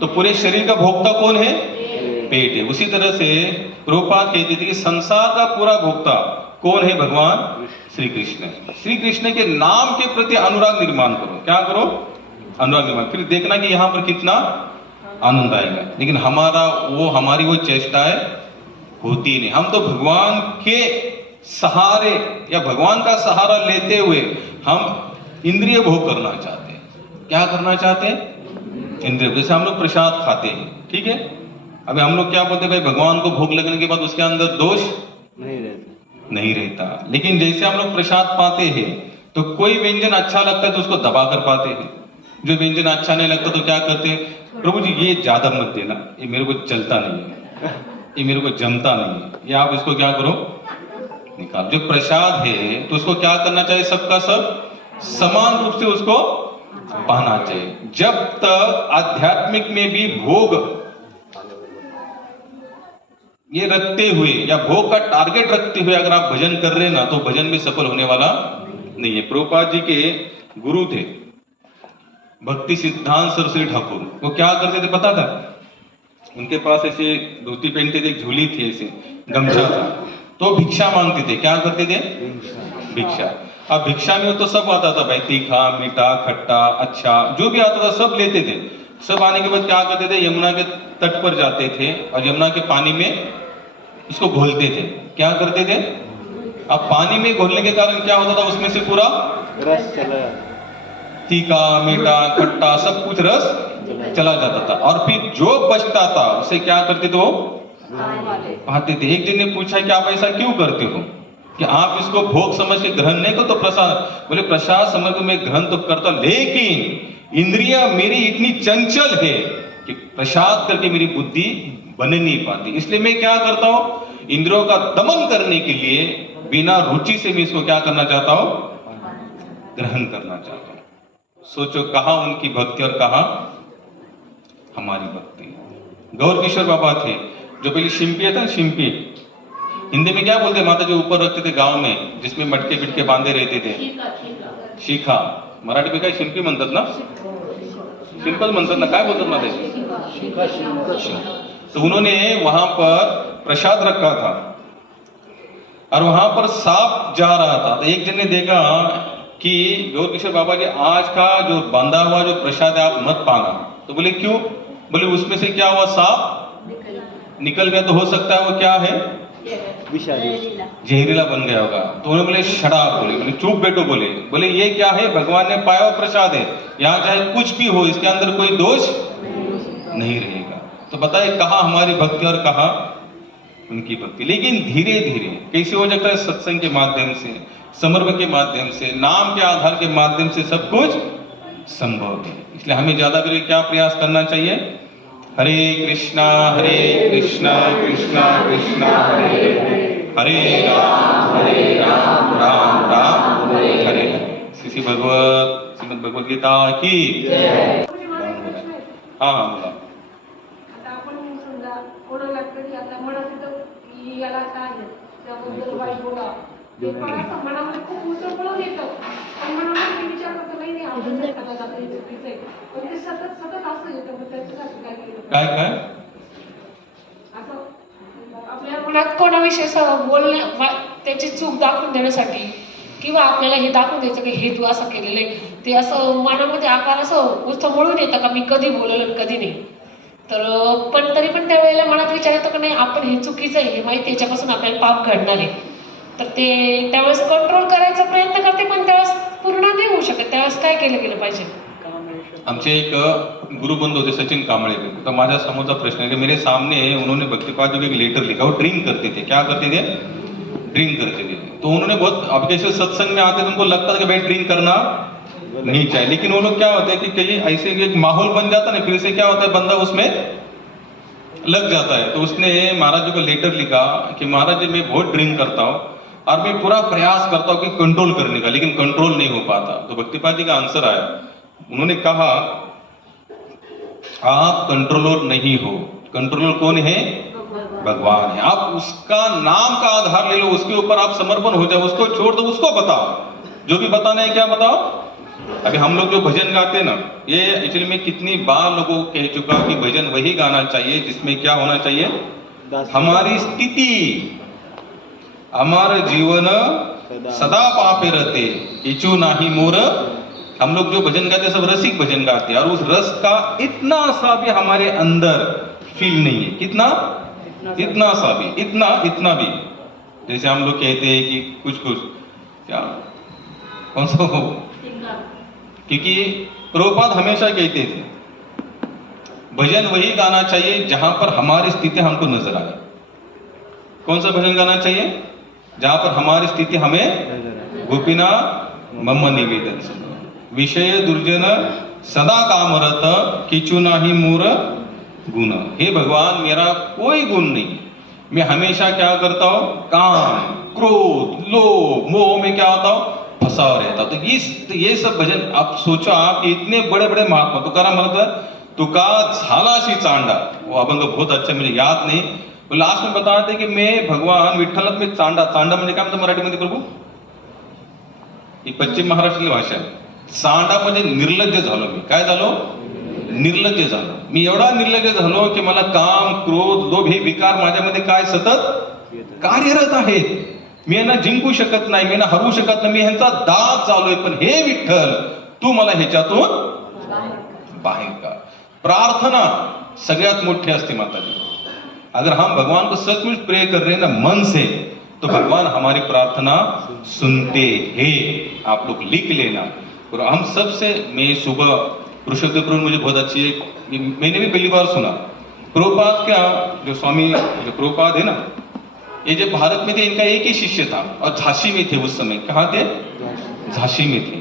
तो पूरे शरीर का भोक्ता कौन है? पेट है। उसी तरह से प्रभुपाद कहते थे कि संसार का पूरा भोक्ता कौन है? भगवान श्री कृष्ण। श्री कृष्ण के नाम के प्रति अनुराग निर्माण करो। क्या करो? अनुराग निर्माण। फिर देखना कि यहां पर कितना आनंद आएगा। लेकिन हमारी वो चेष्टाएं होती नहीं। हम तो भगवान के सहारे या भगवान का सहारा लेते हुए हम इंद्रिय भोग करना चाहते हैं। क्या करना चाहते हैं? इंद्रिय। जैसे हम लोग प्रसाद खाते हैं, ठीक है, अभी हम लोग क्या बोलते हैं? भाई भगवान को भोग लगने के बाद उसके अंदर दोष नहीं रहता। लेकिन जैसे हम लोग प्रसाद पाते हैं तो कोई व्यंजन अच्छा लगता है तो उसको दबा कर पाते हैं, जो व्यंजन अच्छा नहीं लगता तो क्या करते हैं? प्रभु जी ये ज्यादा मत देना, ये मेरे को चलता नहीं है, ये मेरे को जमता नहीं है, ये आप इसको क्या करो, निकाल। जो प्रसाद है तो उसको क्या करना चाहिए? सबका सब समान रूप से उसको पाना चाहिए। जब तक आध्यात्मिक में भी भोग ये रखते हुए या भोग का टारगेट रखते हुए अगर आप भजन कर रहे हैं ना, तो भजन में सफल होने वाला नहीं है। प्रभुपाद जी के गुरु थे भक्ति सिद्धांत सरस्वती ठाकुर। वो क्या करते थे पता था? उनके पास ऐसे धोती पहनते थे, झोली थी, ऐसे गमछा था, तो भिक्षा मांगते थे। क्या करते थे? भिक्षा। अब भिक्षा में तो सब आता था भाई, तीखा, मीठा, खट्टा, अच्छा, जो भी आता था सब लेते थे। सब आने के बाद क्या करते थे? यमुना के तट पर जाते थे और यमुना के पानी में इसको घोलते थे। क्या करते थे? अब पानी में घोलने के कारण क्या होता था? उसमें से पूरा रस चला, तीखा, मीठा, खट्टा सब कुछ रस चला जाता था। और फिर जो बचता था उसे क्या करते थे? वो पाते थे। एक जन ने पूछा कि आप ऐसा क्यों करते हो कि आप इसको भोग समझ के ग्रहण नहीं करो? तो प्रसाद, बोले प्रसाद समझ को मैं ग्रहण तो करता, लेकिन इंद्रियां मेरी इतनी चंचल है कि प्रसाद करके मेरी बुद्धि बन नहीं पाती। इसलिए मैं क्या करता हूं? इंद्रियों का दमन करने के लिए बिना रुचि से मैं इसको क्या करना चाहता हूं? ग्रहण करना चाहता हूं। सोचो कहां उनकी भक्ति और कहां हमारी भक्ति। गौर किशोर बाबा थे जो पहले शिंपी था, शिंपी हिंदी में क्या बोलते? माता जो ऊपर रखते थे गांव में, जिसमें मटके बिटके बांधे रहते थे, शिखा। मराठी में काय शिंपी म्हणतात ना? सिंपल म्हणतात ना, काय बोलतात माता? तो उन्होंने वहां पर प्रसाद रखा था और वहां पर सांप जा रहा था। तो एक जन ने देखा कि गौर किशोर बाबा जी, आज का जो बांधा हुआ जो प्रसाद है आप मत पाना। तो बोले क्यों? बोले उसमें से क्या हुआ, सांप निकल गया, तो हो सकता है वो क्या है, जहरीला बन गया होगा। तो उन्होंने बोले शराब, बोले चुप बैठो, बोले ये क्या है, भगवान ने पाया हुआ प्रसाद है, यहाँ चाहे कुछ भी हो इसके अंदर कोई दोष नहीं रहेगा। तो बताइए कहाँ हमारी भक्ति और कहाँ उनकी भक्ति। लेकिन धीरे धीरे कैसे हो जाता है, सत्संग के माध्यम से, समर्पण के माध्यम से, नाम के आधार के माध्यम से सब कुछ संभव है। इसलिए हमें ज्यादा क्या प्रयास करना चाहिए, हरे कृष्णा कृष्णा कृष्णा हरे हरे राम राम राम हरे हरे। श्री भगवत श्रीमद भगवद गीता की हाँ बोला। आता आपण समजा कोणाला तरी आता म्हणत होतं की याला काय आहे त्याबद्दल वाईट बोला, ते पण असं मनामध्ये खूप उसळपळून येतं, पण मनामध्ये विचार करतो नाही आपण सतत आता हे चुकीचं आहे, पण ते सतत असं येतं, मग त्याच्यासाठी काय केलं काय असं आपल्या मनात कोणाविषयी बोलण्या त्याची चूक दाखवून देण्यासाठी किंवा आपल्याला हे दाखवून द्यायचं की हे तू असं केलेलं आहे, ते असं मनामध्ये आकार असं उचमळून येतं का मी कधी बोललो कधी नाही. तर पण तरी पण त्यावेळेला मनात विचार येतो की नाही आपण हे चुकीचं आहे, हे माहिती याच्यापासून आपल्याला पाप घडणार आहे. तर ते त्यावेळेस कंट्रोल करायचा प्रयत्न करते, पण त्यावेळेस पूर्ण नाही होऊ शकत. त्यावेळेस काय केलं गेलं पाहिजे. आमचे एक गुरुबंधु होते सचिन कांबळे, तो माझ्या समोरचा प्रश्न है कि मेरे सामने उन्होंने भक्तिपाद जी एक लेटर लिखा, वो ड्रिंक करते थे, क्या करते थे, ड्रिंक करते थे। तो उन्होंने बहुत, अब कैसे सत्संग में आते थे उनको लगता था कि भाई ड्रिंक करना नहीं चाहिए, लेकिन वो लोग क्या होते हैं कि कहीं ऐसे एक माहौल बन जाता है ना, फिर से क्या होता है बंदा उसमें लग जाता है। तो उसने महाराज जी को लेटर लिखा कि महाराज जी मैं बहुत ड्रिंक करता हूँ और मैं पूरा प्रयास करता हूँ कि कंट्रोल करने का, लेकिन कंट्रोल नहीं हो पाता। तो भक्तिपाद जी का आंसर आया, उन्होंने कहा आप कंट्रोलर नहीं हो, कंट्रोलर कौन है, भगवान है। आप उसका नाम का आधार ले लो, उसके ऊपर आप समर्पण हो जाओ, उसको छोड़ दो, उसको बताओ जो भी बताना है। क्या बताओ? अभी हम लोग जो भजन गाते हैं ना, ये एक्चुअली में कितनी बार लोगों को कह चुका कि भजन वही गाना चाहिए जिसमें क्या होना चाहिए, हमारी स्थिति, हमारा जीवन सदा पापे रहते इचू नाही मोर। हम लोग जो भजन गाते हैं सब रसिक भजन गाते हैं, और उस रस का इतना सा भी हमारे अंदर फील नहीं है। कितना? इतना सा भी, इतना भी। जैसे हम लोग कहते हैं कि कुछ क्या, कौन सा हो, क्योंकि प्रभुपाद हमेशा कहते थे भजन वही गाना चाहिए जहां पर हमारी स्थिति हमको नजर आए। कौन सा भजन गाना चाहिए? जहां पर हमारी स्थिति हमें गोपीना मम निवेदन विषय दुर्जन सदा कामरत किचु नाही मूर गुण। हे भगवान मेरा कोई गुण नहीं, मैं हमेशा क्या करता हूं, काम क्रोध लोभ मोह में क्या होता हूं, फंसा रहता। तो ये सब भजन आप सोचो, आप इतने बड़े बड़े महात्मा, तुकाराम म्हणतो तुका झालाशी चांडा, वो अभंग बहुत अच्छा, मुझे याद नहीं, वो लास्ट में बताते कि मैं भगवान विठ्ठलात में चांडा, चांडा म्हणजे काय म्हणतो मराठीमध्ये प्रभू, ही पश्चिम महाराष्ट्रातली भाषा आहे। चांडा म्हणजे निर्लज्ज झालो मी, काय झालो, निर्लज्ज झालो मी, एवढा निर्लज्ज झालो की मला काम क्रोध लोभ हे विकार माझ्यामध्ये काय सतत कार्यरत आहेत, मी यांना जिंकू शकत नाही, मी यांना हरू शकत नाही, मी ह्यांचा दाब चालू आहे, पण हे विठ्ठल तू मला ह्याच्यातून बाहेर का। प्रार्थना सगळ्यात मोठी असते माताजी। अगर हम भगवान को सचमुच प्रे कर रहे हैं ना मन से, तो भगवान हमारी प्रार्थना सुनते हैं। आप लोग लिख लेना। और हम सबसे, मैं सुबह पुरुषोत्तम प्रभु मुझे बहुत अच्छी है, मैंने भी पहली बार सुना, प्रभुपाद क्या, जो स्वामी जो प्रभुपाद है ना, ये जब भारत में थे इनका एक ही शिष्य था और झांसी में थे उस समय। कहाँ थे? झांसी में थे।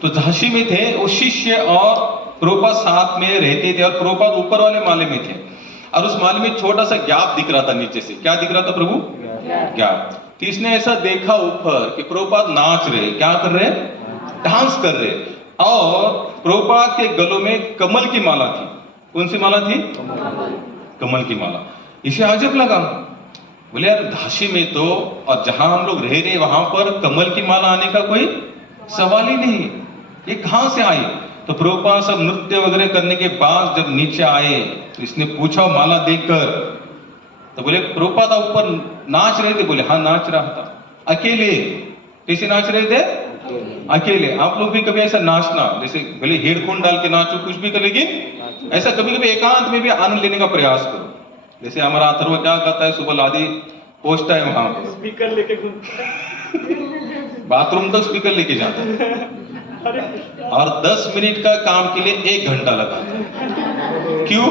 तो झांसी में थे वो शिष्य और प्रभुपाद साथ में रहते थे, और प्रभुपाद ऊपर वाले माले में थे, और उस माले में छोटा सा गैप दिख रहा था नीचे से। क्या दिख रहा था प्रभु? गैप। तो इसने ऐसा देखा ऊपर कि प्रभुपाद नाच रहे, क्या कर रहे, डांस कर रहे, और प्रभुपाद के गलों में कमल की माला थी। कौन सी माला थी? कमल की माला। इसे अजब लगा, बोले यार झांसी में तो, और जहां हम लोग रह रहे वहां पर कमल की माला आने का कोई सवाल ही नहीं, ये कहां से आई? तो प्रभुपाद सब नृत्य वगैरह करने के बाद जब नीचे आए तो इसने पूछा माला देखकर, तो बोले प्रभुपाद आप ऊपर नाच रहे थे? बोले हाँ नाच रहा था। अकेले? कैसे नाच रहे थे? अकेले। आप लोग भी कभी ऐसा नाचना, जैसे भले हेडफोन डाल के नाचो कुछ भी कर, लेकिन ऐसा कभी कभी एकांत में भी आनंद लेने का प्रयास करो। जैसे हमारा अथर्व क्या करता है, सुबह लादी पोस्टा है वहां पर, स्पीकर लेके घूमता है। बाथरूम तक स्पीकर लेके जाता है और 10 मिनट का काम के लिए 1 घंटा लगाता है। क्यों?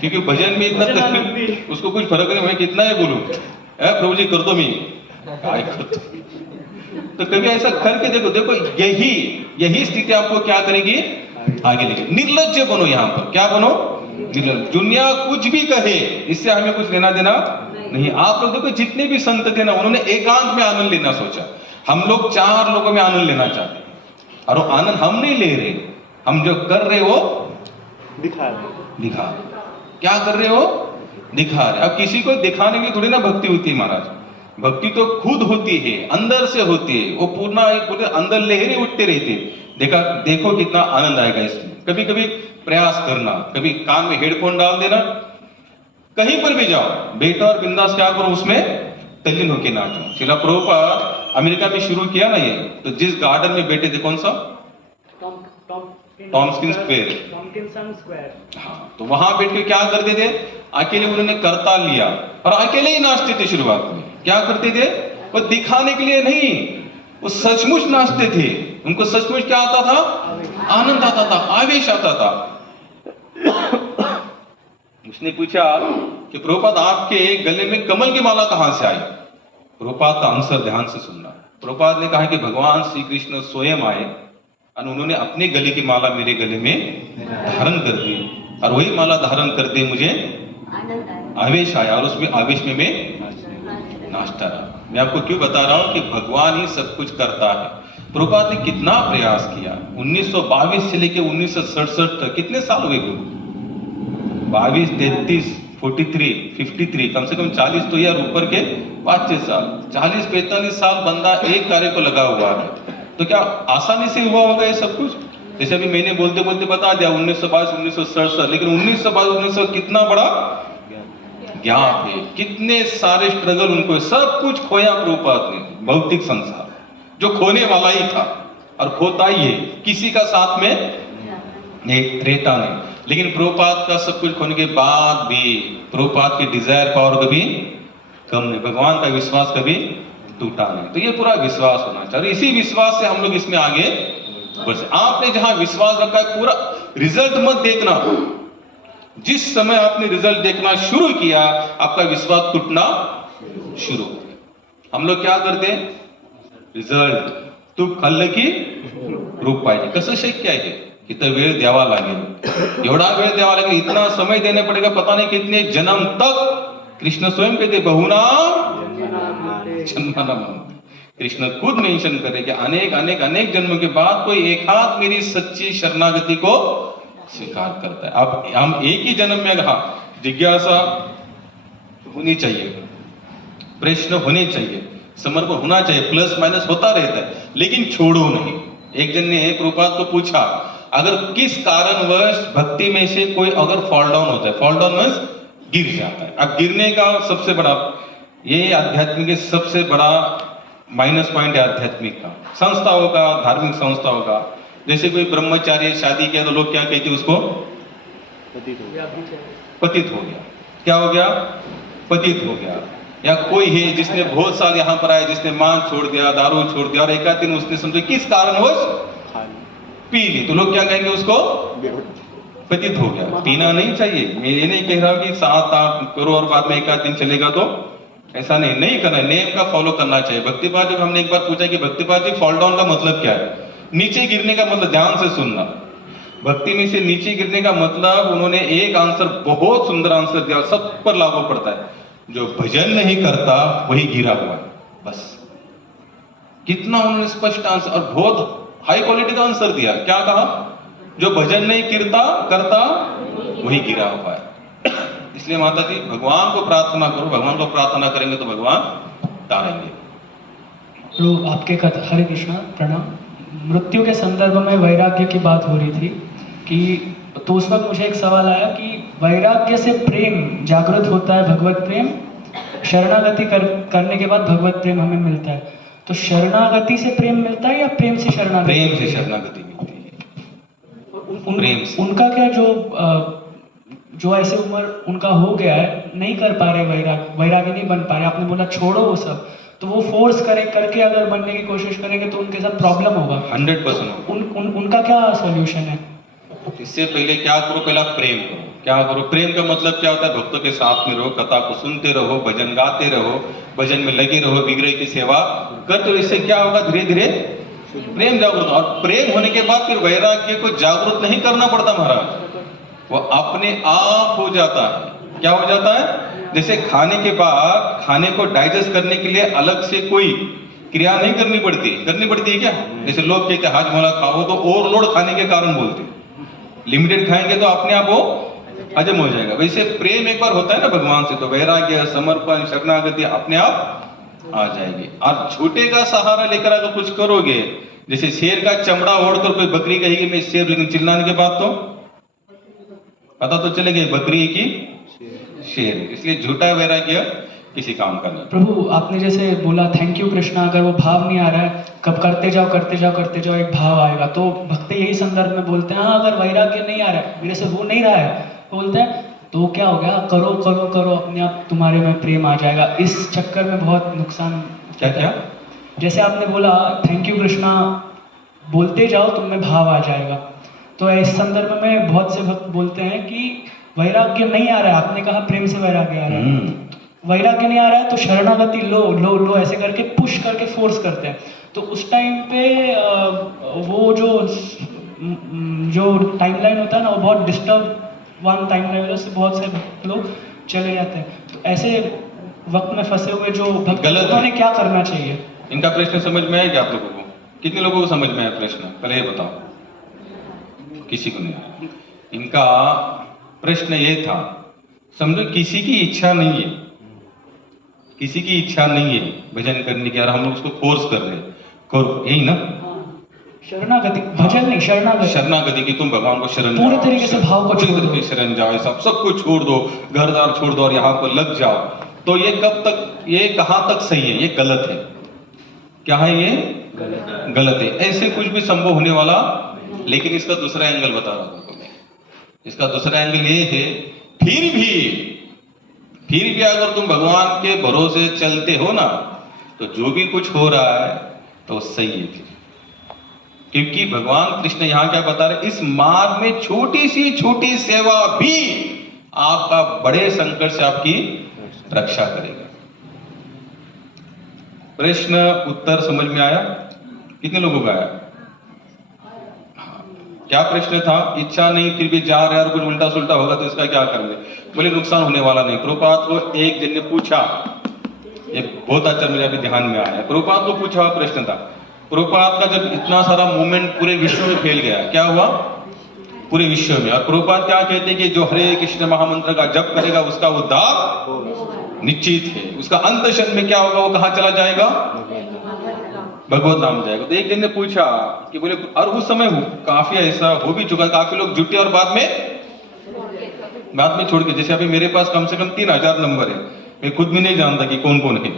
क्योंकि भजन में इतना तकलीफ, उसको कुछ फर्क नहीं, मैं कितना है बोलूं, प्रभु जी कर दो, मैं काय करतो। तो कभी ऐसा करके देखो, देखो यही स्थिति आपको क्या करेगी, आगे लेके। निर्लज्ज बनो, यहाँ पर क्या बनो, निर्लज्ज। दुनिया कुछ भी कहे, इससे हमें कुछ लेना देना नहीं। आप लोग देखो जितने भी संत थे ना, उन्होंने एकांत में आनंद लेना सोचा। हम लोग 4 लोगों में आनंद लेना चाहते हैं, और वो आनंद हम नहीं ले रहे, हम जो कर रहे हो दिखा क्या कर रहे हो, दिखा रहे। अब किसी को दिखाने के लिए थोड़ी ना भक्ति होती है महाराज, भक्ति तो खुद होती है, अंदर से होती है। वो पूर्ण पूरे अंदर लहरें उठते रहते। देखो कितना आनंद आएगा इसमें। कभी कभी प्रयास करना, कभी कान में हेडफोन डाल देना, कहीं पर भी जाओ, बैठो और बिंदास क्या करो, उसमें तल्लीन होके नाचो। शिला प्रभुपाद अमेरिका में शुरू किया ना ये, तो जिस गार्डन में बैठे थे, कौन सा, टॉम्किंसन स्क्वायर, हाँ, तो वहां बैठ के क्या करते थे, अकेले उन्होंने करता लिया और अकेले ही नाचते थे। शुरुआत में क्या करते थे, वो दिखाने के लिए नहीं, वो सचमुच नाचते थे। उनको सचमुच क्या आता था, आनंद आता था, आवेश आता था। उसने पूछा कि प्रभुपाद आपके गले में कमल की माला कहां से आई? प्रभुपाद का आंसर ध्यान से सुनना। प्रभुपाद ने कहा कि भगवान श्री कृष्ण स्वयं आए और उन्होंने अपने गले की माला मेरे गले में धारण कर दी, और वही माला धारण करते मुझे आवेश आया, और उसमें आवेश में मैं नाचता रहा। मैं आपको क्यों बता रहा हूं कि भगवान ही सब कुछ करता है। प्रभुपाद ने कितना प्रयास किया, 1922 से लेकर 1967 तक, कितने साल हुए गुरु, 22, 33, 43, 53, कम से कम 40 तो यार ऊपर के 5-6 साल, 40-45 साल बंदा एक कार्य को लगा हुआ है। तो क्या आसानी से हुआ होगा ये सब कुछ? जैसे अभी मैंने बोलते बोलते बता दिया 1922, 1967, लेकिन 1922, 1900 कितना बड़ा गैप है, कितने सारे स्ट्रगल उनको, सब कुछ खोया प्रभुपाद ने। भौतिक संसार जो खोने वाला ही था और खोता ही है, किसी का साथ में रहता नहीं। लेकिन प्रभुपाद का सब कुछ खोने के बाद भी प्रभुपाद की डिजायर पावर कभी कम नहीं, भगवान का विश्वास कभी टूटा नहीं। तो ये पूरा विश्वास होना चाहिए, इसी विश्वास से हम लोग इसमें आगे बढ़ सकते। आपने जहां विश्वास रखा है, पूरा रिजल्ट मत देखना। जिस समय आपने रिजल्ट देखना शुरू किया, आपका विश्वास टूटना शुरू हो गया। हम लोग क्या करते हैं, रिझल्ट तू खाल्लं की रूप पाहिजे, कसं शक्य आहे? कितना वेळ द्यावा लागेल, एवढा वेळ द्यावा लागेल, इतना समय देना पड़ेगा, पता नहीं कितने जन्म तक। कृष्ण स्वयं कहते बहुनाम जन्मनाम, कृष्ण खुद मेंशन करे कि अनेक अनेक अनेक जन्मों के बाद कोई एक हाथ मेरी सच्ची शरणागति को स्वीकार करता है। अब हम एक ही जन्म में, हाँ, जिज्ञासा होनी चाहिए, प्रश्न होने चाहिए, समर्पण होना चाहिए, प्लस माइनस होता रहता है, लेकिन छोड़ो नहीं। एक जन ने प्रभुपाद को पूछा, अगर किस कारणवश भक्ति में से कोई अगर फॉल डाउन होता है, फॉल डाउन मींस गिर जाता है। अब गिरने का सबसे बड़ा, ये आध्यात्मिक सबसे बड़ा माइनस पॉइंट है आध्यात्मिक का, संस्थाओं का, धार्मिक संस्थाओं का। जैसे कोई ब्रह्मचारी शादी किया तो लोग क्या कहते हैं उसको, पतित हो गया। क्या हो गया, पतित हो गया। या कोई है जिसने बहुत साल यहाँ पर आया, जिसने मांस छोड़ दिया, दारू छोड़ दिया, और एक दिन उसने समझे किस कारणवश पी ली, तो लोग क्या कहेंगे उसको, पतित हो गया। पीना नहीं चाहिए, मैं ये नहीं कह रहा कि 7-8 करो और बाद में एक दिन चलेगा, तो ऐसा नहीं करना है, नेम का फॉलो करना चाहिए। भक्तिपाद जब हमने एक बार पूछा कि भक्तिपाद जी फॉल डाउन का मतलब क्या है, नीचे गिरने का मतलब, ध्यान से सुनना, भक्ति में से नीचे गिरने का मतलब, उन्होंने एक आंसर, बहुत सुंदर आंसर दिया, सब पर लागू पड़ता है, जो भजन नहीं करता वही गिरा हुआ है, बस। कितना उन्होंने स्पष्ट आंसर और बहुत हाई क्वालिटी का आंसर दिया। क्या कहा, जो भजन नहीं करता वही गिरा हुआ है। इसलिए माता जी, भगवान को प्रार्थना करो, भगवान को प्रार्थना करेंगे तो भगवान तारेंगे। तो आपके कथा, हरे कृष्णा, प्रणाम। मृत्यु के संदर्भ में वैराग्य की बात हो रही थी कि, तो उस वक्त मुझे एक सवाल आया कि वैराग्य से प्रेम जागृत होता है, भगवत प्रेम। शरणागति करने के बाद भगवत प्रेम हमें मिलता है। तो शरणागति से प्रेम मिलता है या प्रेम से शरणागति? प्रेम से शरणागति मिलती है। प्रेम से। उनका क्या जो ऐसे उम्र उनका हो गया है, नहीं कर पा रहे वैराग्य नहीं बन पा रहे, आपने बोला छोड़ो वो सब, तो वो फोर्स करके अगर बनने की कोशिश करेंगे तो उनके साथ प्रॉब्लम होगा। 100% उनका क्या सॉल्यूशन है? इससे पहले क्या करो, पहला प्रेम करो। क्या करो? प्रेम का मतलब क्या होता है? भक्तों के साथ में रहो, कथा को सुनते रहो, भजन गाते रहो, भजन में लगे रहो, विग्रह की सेवा करते रहो। इससे क्या होगा? धीरे धीरे प्रेम जागृत। और प्रेम होने के बाद फिर वैराग्य को जागृत नहीं करना पड़ता महाराज, वो अपने आप हो जाता है। क्या हो जाता है? जैसे खाने के बाद खाने को डाइजेस्ट करने के लिए अलग से कोई क्रिया नहीं करनी पड़ती है क्या? जैसे लोग कहते हैं हाजमोला खाओ, तो ओवरलोड खाने के कारण बोलते हैं। लिमिटेड खाएंगे तो अपने आप वो हजम हो जाएगा। वैसे प्रेम एक बार होता है ना भगवान से, तो वैराग्य, समर्पण, शरणागति अपने आप आ जाएगी। और झूठे का सहारा लेकर अगर कुछ करोगे, जैसे शेर का चमड़ा ओढ़कर कोई बकरी कहेगी मैं शेर, लेकिन चिल्लाने के बाद तो पता तो चलेगा बकरी की शेर। इसलिए झूठा वैराग्य किसी काम का नहीं। प्रभु आपने जैसे बोला थैंक यू कृष्णा, अगर वो भाव नहीं आ रहा है, कब करते जाओ एक भाव आएगा। तो भक्त यही संदर्भ में बोलते हैं, हाँ अगर वैराग्य नहीं आ रहा है, मेरे से हो नहीं रहा है, तो बोलते हैं तो क्या हो गया, करो करो करो, अपने आप तुम्हारे में प्रेम आ जाएगा। इस चक्कर में बहुत नुकसान। क्या? जैसे आपने बोला थैंक यू कृष्णा बोलते जाओ तुम में भाव आ जाएगा, तो इस संदर्भ में बहुत से भक्त बोलते हैं कि वैराग्य नहीं आ रहा है, आपने कहा प्रेम से वैराग्य आ रहा है, वैराग्य नहीं आ रहा है तो शरणागति लो लो लो ऐसे करके पुश करके फोर्स करते हैं। तो उस टाइम पे वो जो टाइमलाइन होता है ना, वो बहुत डिस्टर्ब वन टाइमलाइन वजह से बहुत से लोग चले जाते हैं। तो ऐसे वक्त में फंसे हुए जो भक्त, उन्होंने क्या करना चाहिए? इनका प्रश्न समझ में आया क्या आप लोगों को? कितने लोगों को समझ में आया प्रश्न? पहले ये बताओ। किसी को नहीं। इनका प्रश्न ये था, समझो किसी की इच्छा नहीं है, किसी की इच्छा नहीं है भजन करने की, और हम लोग उसको फोर्स कर रहे हैं, करो, यही ना? शरणागति, भजन नहीं, शरणागति की तुम भगवान को शरण पूरी तरीके से भाव को छोड़ दो, शरण जाओ, सब कुछ छोड़ दो, घर द्वार छोड़ दो और यहाँ पर लग जाओ। तो ये कब तक, ये कहाँ तक सही है? ये गलत है। क्या है ये? गलत है। ऐसे कुछ भी संभव होने वाला। लेकिन इसका दूसरा एंगल बता रहा हूं मैं। इसका दूसरा एंगल ये है, फिर भी अगर तुम भगवान के भरोसे चलते हो ना, तो जो भी कुछ हो रहा है तो सही है फिर। क्योंकि भगवान कृष्ण यहां क्या बता रहे, इस मार्ग में छोटी सी सेवा भी आपका बड़े संकट से आपकी रक्षा करेगा। प्रश्न उत्तर समझ में आया? कितने लोगों का आया? क्या प्रश्न था? इच्छा नहीं फिर भी जा रहे हैं और कुछ उल्टा सुल्टा होगा तो इसका क्या करेंगे? बोले नुकसान होने वाला नहीं। प्रभुपाद को एक जन ने पूछा, ये बहुत अच्छा मुझे अभी ध्यान में आया। प्रभुपाद को पूछा हुआ प्रश्न था, प्रभुपाद का जब इतना सारा मूवमेंट पूरे विश्व में फैल गया, क्या हुआ? पूरे विश्व में। और प्रभुपाद क्या कहते हैं कि जो हरे कृष्ण महामंत्र का जप करेगा उसका उद्धार निश्चित है। उसका अंत क्षण में क्या होगा? वो कहाँ चला जाएगा? भगवत धाम जाएगा। तो एक जन ने पूछा कि बोले, और उस समय काफी ऐसा हो भी चुका, काफी लोग जुटे और बाद में छोड़ के, जैसे अभी मेरे पास कम से कम 3000 नंबर है, मैं खुद भी नहीं जानता कि कौन कौन है,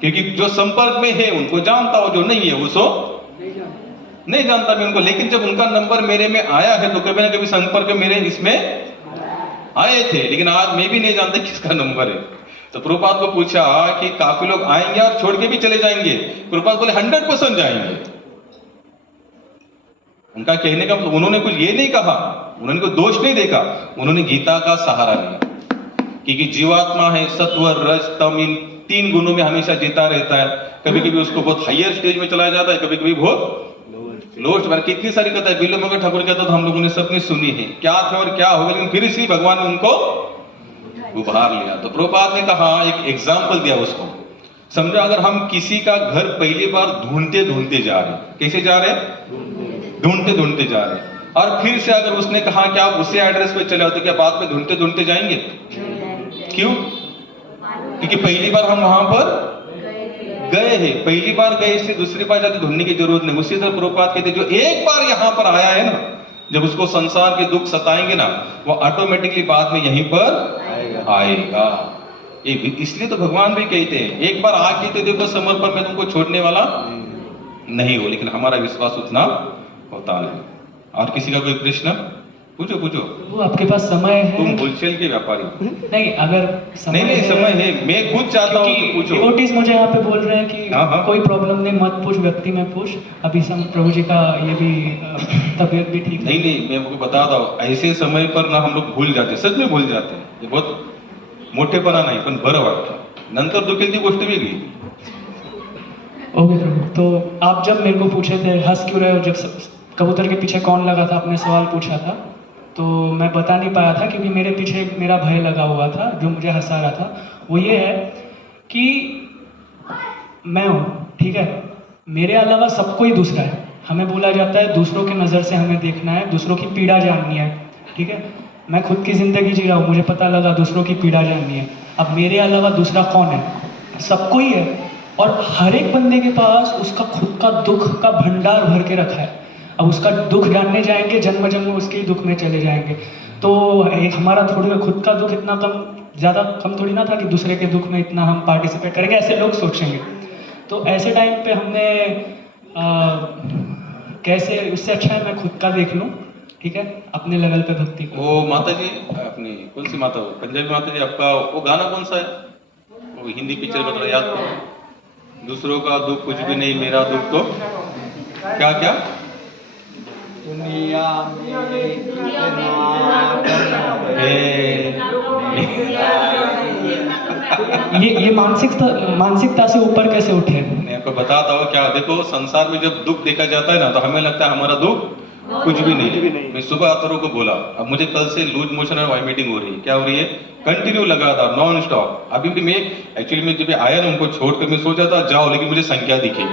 क्योंकि जो संपर्क में है उनको जानता हो, जो नहीं है वो सो नहीं जानता मैं उनको। लेकिन जब उनका नंबर मेरे में आया है तो कभी ना कभी संपर्क मेरे इसमें आए थे, लेकिन आज मैं भी नहीं जानता किसका नंबर है। तो प्रभुपाद को पूछा कि काफी लोग आएंगे और छोड़ के भी चले जाएंगे। प्रभुपाद बोले 100% जाएंगे। उनका कहने का मतलब, उन्होंने कुछ ये नहीं कहा, उन्होंने कोई दोष नहीं देखा, उन्होंने गीता का सहारा लिया। क्योंकि जीवात्मा है, सत्व रज तम, इन 3 गुणों में हमेशा जीता रहता है। कभी कभी उसको बहुत हायर स्टेज में चला जाता है, कभी कभी बहुत लोस्ट। कितनी सारी कथा है, बिल्लो मगर ठाकुर कहता तो हम लोगों ने सबने सुनी है, क्या थे और क्या हो गया, लेकिन फिर इसी भगवान ने उनको उभार लिया। तो प्रभुपाद ने कहा, एक एग्जाम्पल दिया उसको, समझो अगर हम किसी का घर पहली बार ढूंढते जा रहे, कैसे जा रहे? ढूंढते जा रहे, और फिर से अगर उसने कहा कि आप उसी एड्रेस पे चले आओ, तो क्या बाद में ढूंढते जाएंगे? क्यों? क्योंकि पहली बार हम वहां पर गए हैं, पहली बार गए, इसलिए दूसरी बार जाते ढूंढने की जरूरत नहीं। उसी तरह प्रभुपाद कहते जो एक बार यहाँ पर आया है ना, जब उसको संसार के दुख सताएंगे ना, वो ऑटोमेटिकली बाद में यहीं पर आएगा। इसलिए तो भगवान भी कहते हैं एक बार आके तो देखो समर्पण में तुमको छोड़ने वाला नहीं हो, लेकिन हमारा विश्वास उतना होता नहीं। और किसी का कोई प्रश्न? पूछो पूछो। वो आपके पास समय है? तुम होलसेल के व्यापारी हो। नहीं, अगर समय नहीं समय है, मैं खुद चाहता हूँ कि पूछो। डिवोटीज मुझे यहाँ पे बोल रहे हैं कि हाँ। कोई प्रॉब्लम नहीं, मत पूछ, व्यक्ति में पूछ। अभी सब प्रभु जी का ये भी तबीयत भी ठीक नहीं मैं आपको बताता हूँ, ऐसे समय पर ना हम लोग भूल जाते, सच में भूल जाते हैं। ये बहुत मोठेपणा नाही, पण बरं वाटतं, नंतर दुखेल ती गोष्ट वेगळी। ओके प्रभु, तो आप जब मेरे को पूछे थे हंस क्यों रहे हो, जब कबूतर के पीछे कौन लगा था, आपने सवाल पूछा था, तो मैं बता नहीं पाया था क्योंकि मेरे पीछे मेरा भय लगा हुआ था जो मुझे हंसा रहा था। वो ये है कि मैं हूँ, ठीक है, मेरे अलावा सब कोई दूसरा है। हमें बोला जाता है दूसरों की नज़र से हमें देखना है, दूसरों की पीड़ा जाननी है, ठीक है। मैं खुद की ज़िंदगी जी रहा हूँ, मुझे पता लगा दूसरों की पीड़ा जाननी है। अब मेरे अलावा दूसरा कौन है? सबको ही है, और हर एक बंदे के पास उसका खुद का दुख का भंडार भर के रखा है। अब उसका दुख जानने जाएंगे, जन्म जन्म उसके ही दुख में चले जाएंगे। तो एक हमारा थोड़ी खुद का दुख इतना कम, ज़्यादा कम थोड़ी ना था कि दूसरे के दुख में इतना हम पार्टिसिपेट करेंगे, ऐसे लोग सोचेंगे। तो ऐसे टाइम पे हमने कैसे, उससे अच्छा है मैं खुद का देख लूँ, ठीक है, अपने लेवल पे भक्ति को। वो माता जी अपनी कौन सी माता हो, पंजाबी माता जी, आपका वो गाना कौन सा है? वो हिंदी पिक्चर का थोड़ा याद करो। दूसरों का दुख कुछ भी नहीं, मेरा दुख तो क्या क्या दुनिया ये मानसिकता से ऊपर कैसे उठे? मैं आपको बताता हूँ क्या, देखो संसार में जब दुख देखा जाता है ना, तो हमें लगता है हमारा दुख कुछ भी नहीं। मैं सुबह अतरों को बोला, अब मुझे कल से लूज मोशन और वॉमिटिंग हो रही है। क्या हो रही है? कंटिन्यू लगातार नॉन स्टॉप। अभी भी मैं एक्चुअली में जब आया ना उनको छोड़कर, मैं सोचा था जाओ, लेकिन मुझे संख्या दिखी,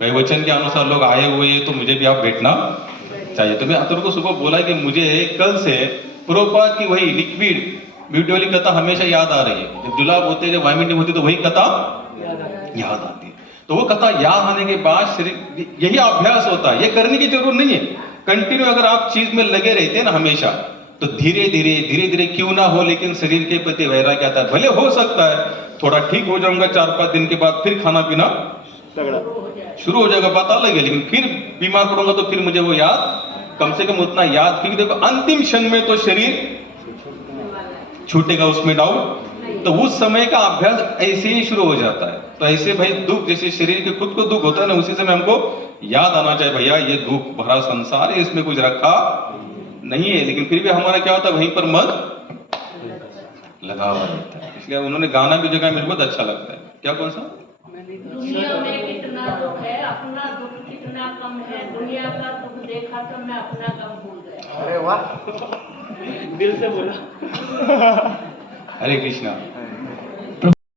भाई वचन के अनुसार लोग आए हुए हैं, तो मुझे भी आप बैठना चाहिए। तो मैं अतुल को सुबह बोला कि मुझे कल से प्रभुपाद की वही लिक्विड ब्यूटी वाली कथा हमेशा याद आ रही है। जब जुलाब होते, जब वॉमिटिंग होती, तो वही कथा याद आती है। तो वो कथा याद आने के बाद शरीर, यही अभ्यास होता है, ये करने की जरूरत नहीं है। कंटिन्यू अगर आप चीज में लगे रहते हैं ना हमेशा, तो धीरे धीरे क्यों ना हो, लेकिन शरीर के प्रति वैराग्य आता है। भले हो सकता है थोड़ा ठीक हो जाऊंगा 4-5 दिन के बाद, फिर खाना पीना शुरू हो जाएगा, बात अलग है, लेकिन फिर बीमार पड़ूंगा तो फिर मुझे वो याद, कम से कम उतना याद, क्योंकि देखो अंतिम क्षण में तो शरीर छूटेगा, उसमें डाउट। तो उस समय का अभ्यास ऐसे ही शुरू हो जाता है। तो ऐसे भाई दुख, जैसे शरीर के खुद को दुख होता है ना, उसी समय हमको याद आना चाहिए, भैया ये दुख भरा संसार है, इसमें कुछ रखा नहीं है, लेकिन फिर भी हमारा क्या होता है, वहीं पर मन लगा हुआ रहता है। इसलिए उन्होंने गाना भी जगह मेरे को बहुत अच्छा लगता है। क्या कौन सा? दुनिया में कितना दुख है, अपना दुख कितना कम है, दुनिया का दुख देखा तो मैं अपना गम भूल गया। अरे वाह, दिल से बोला। हरे कृष्णा।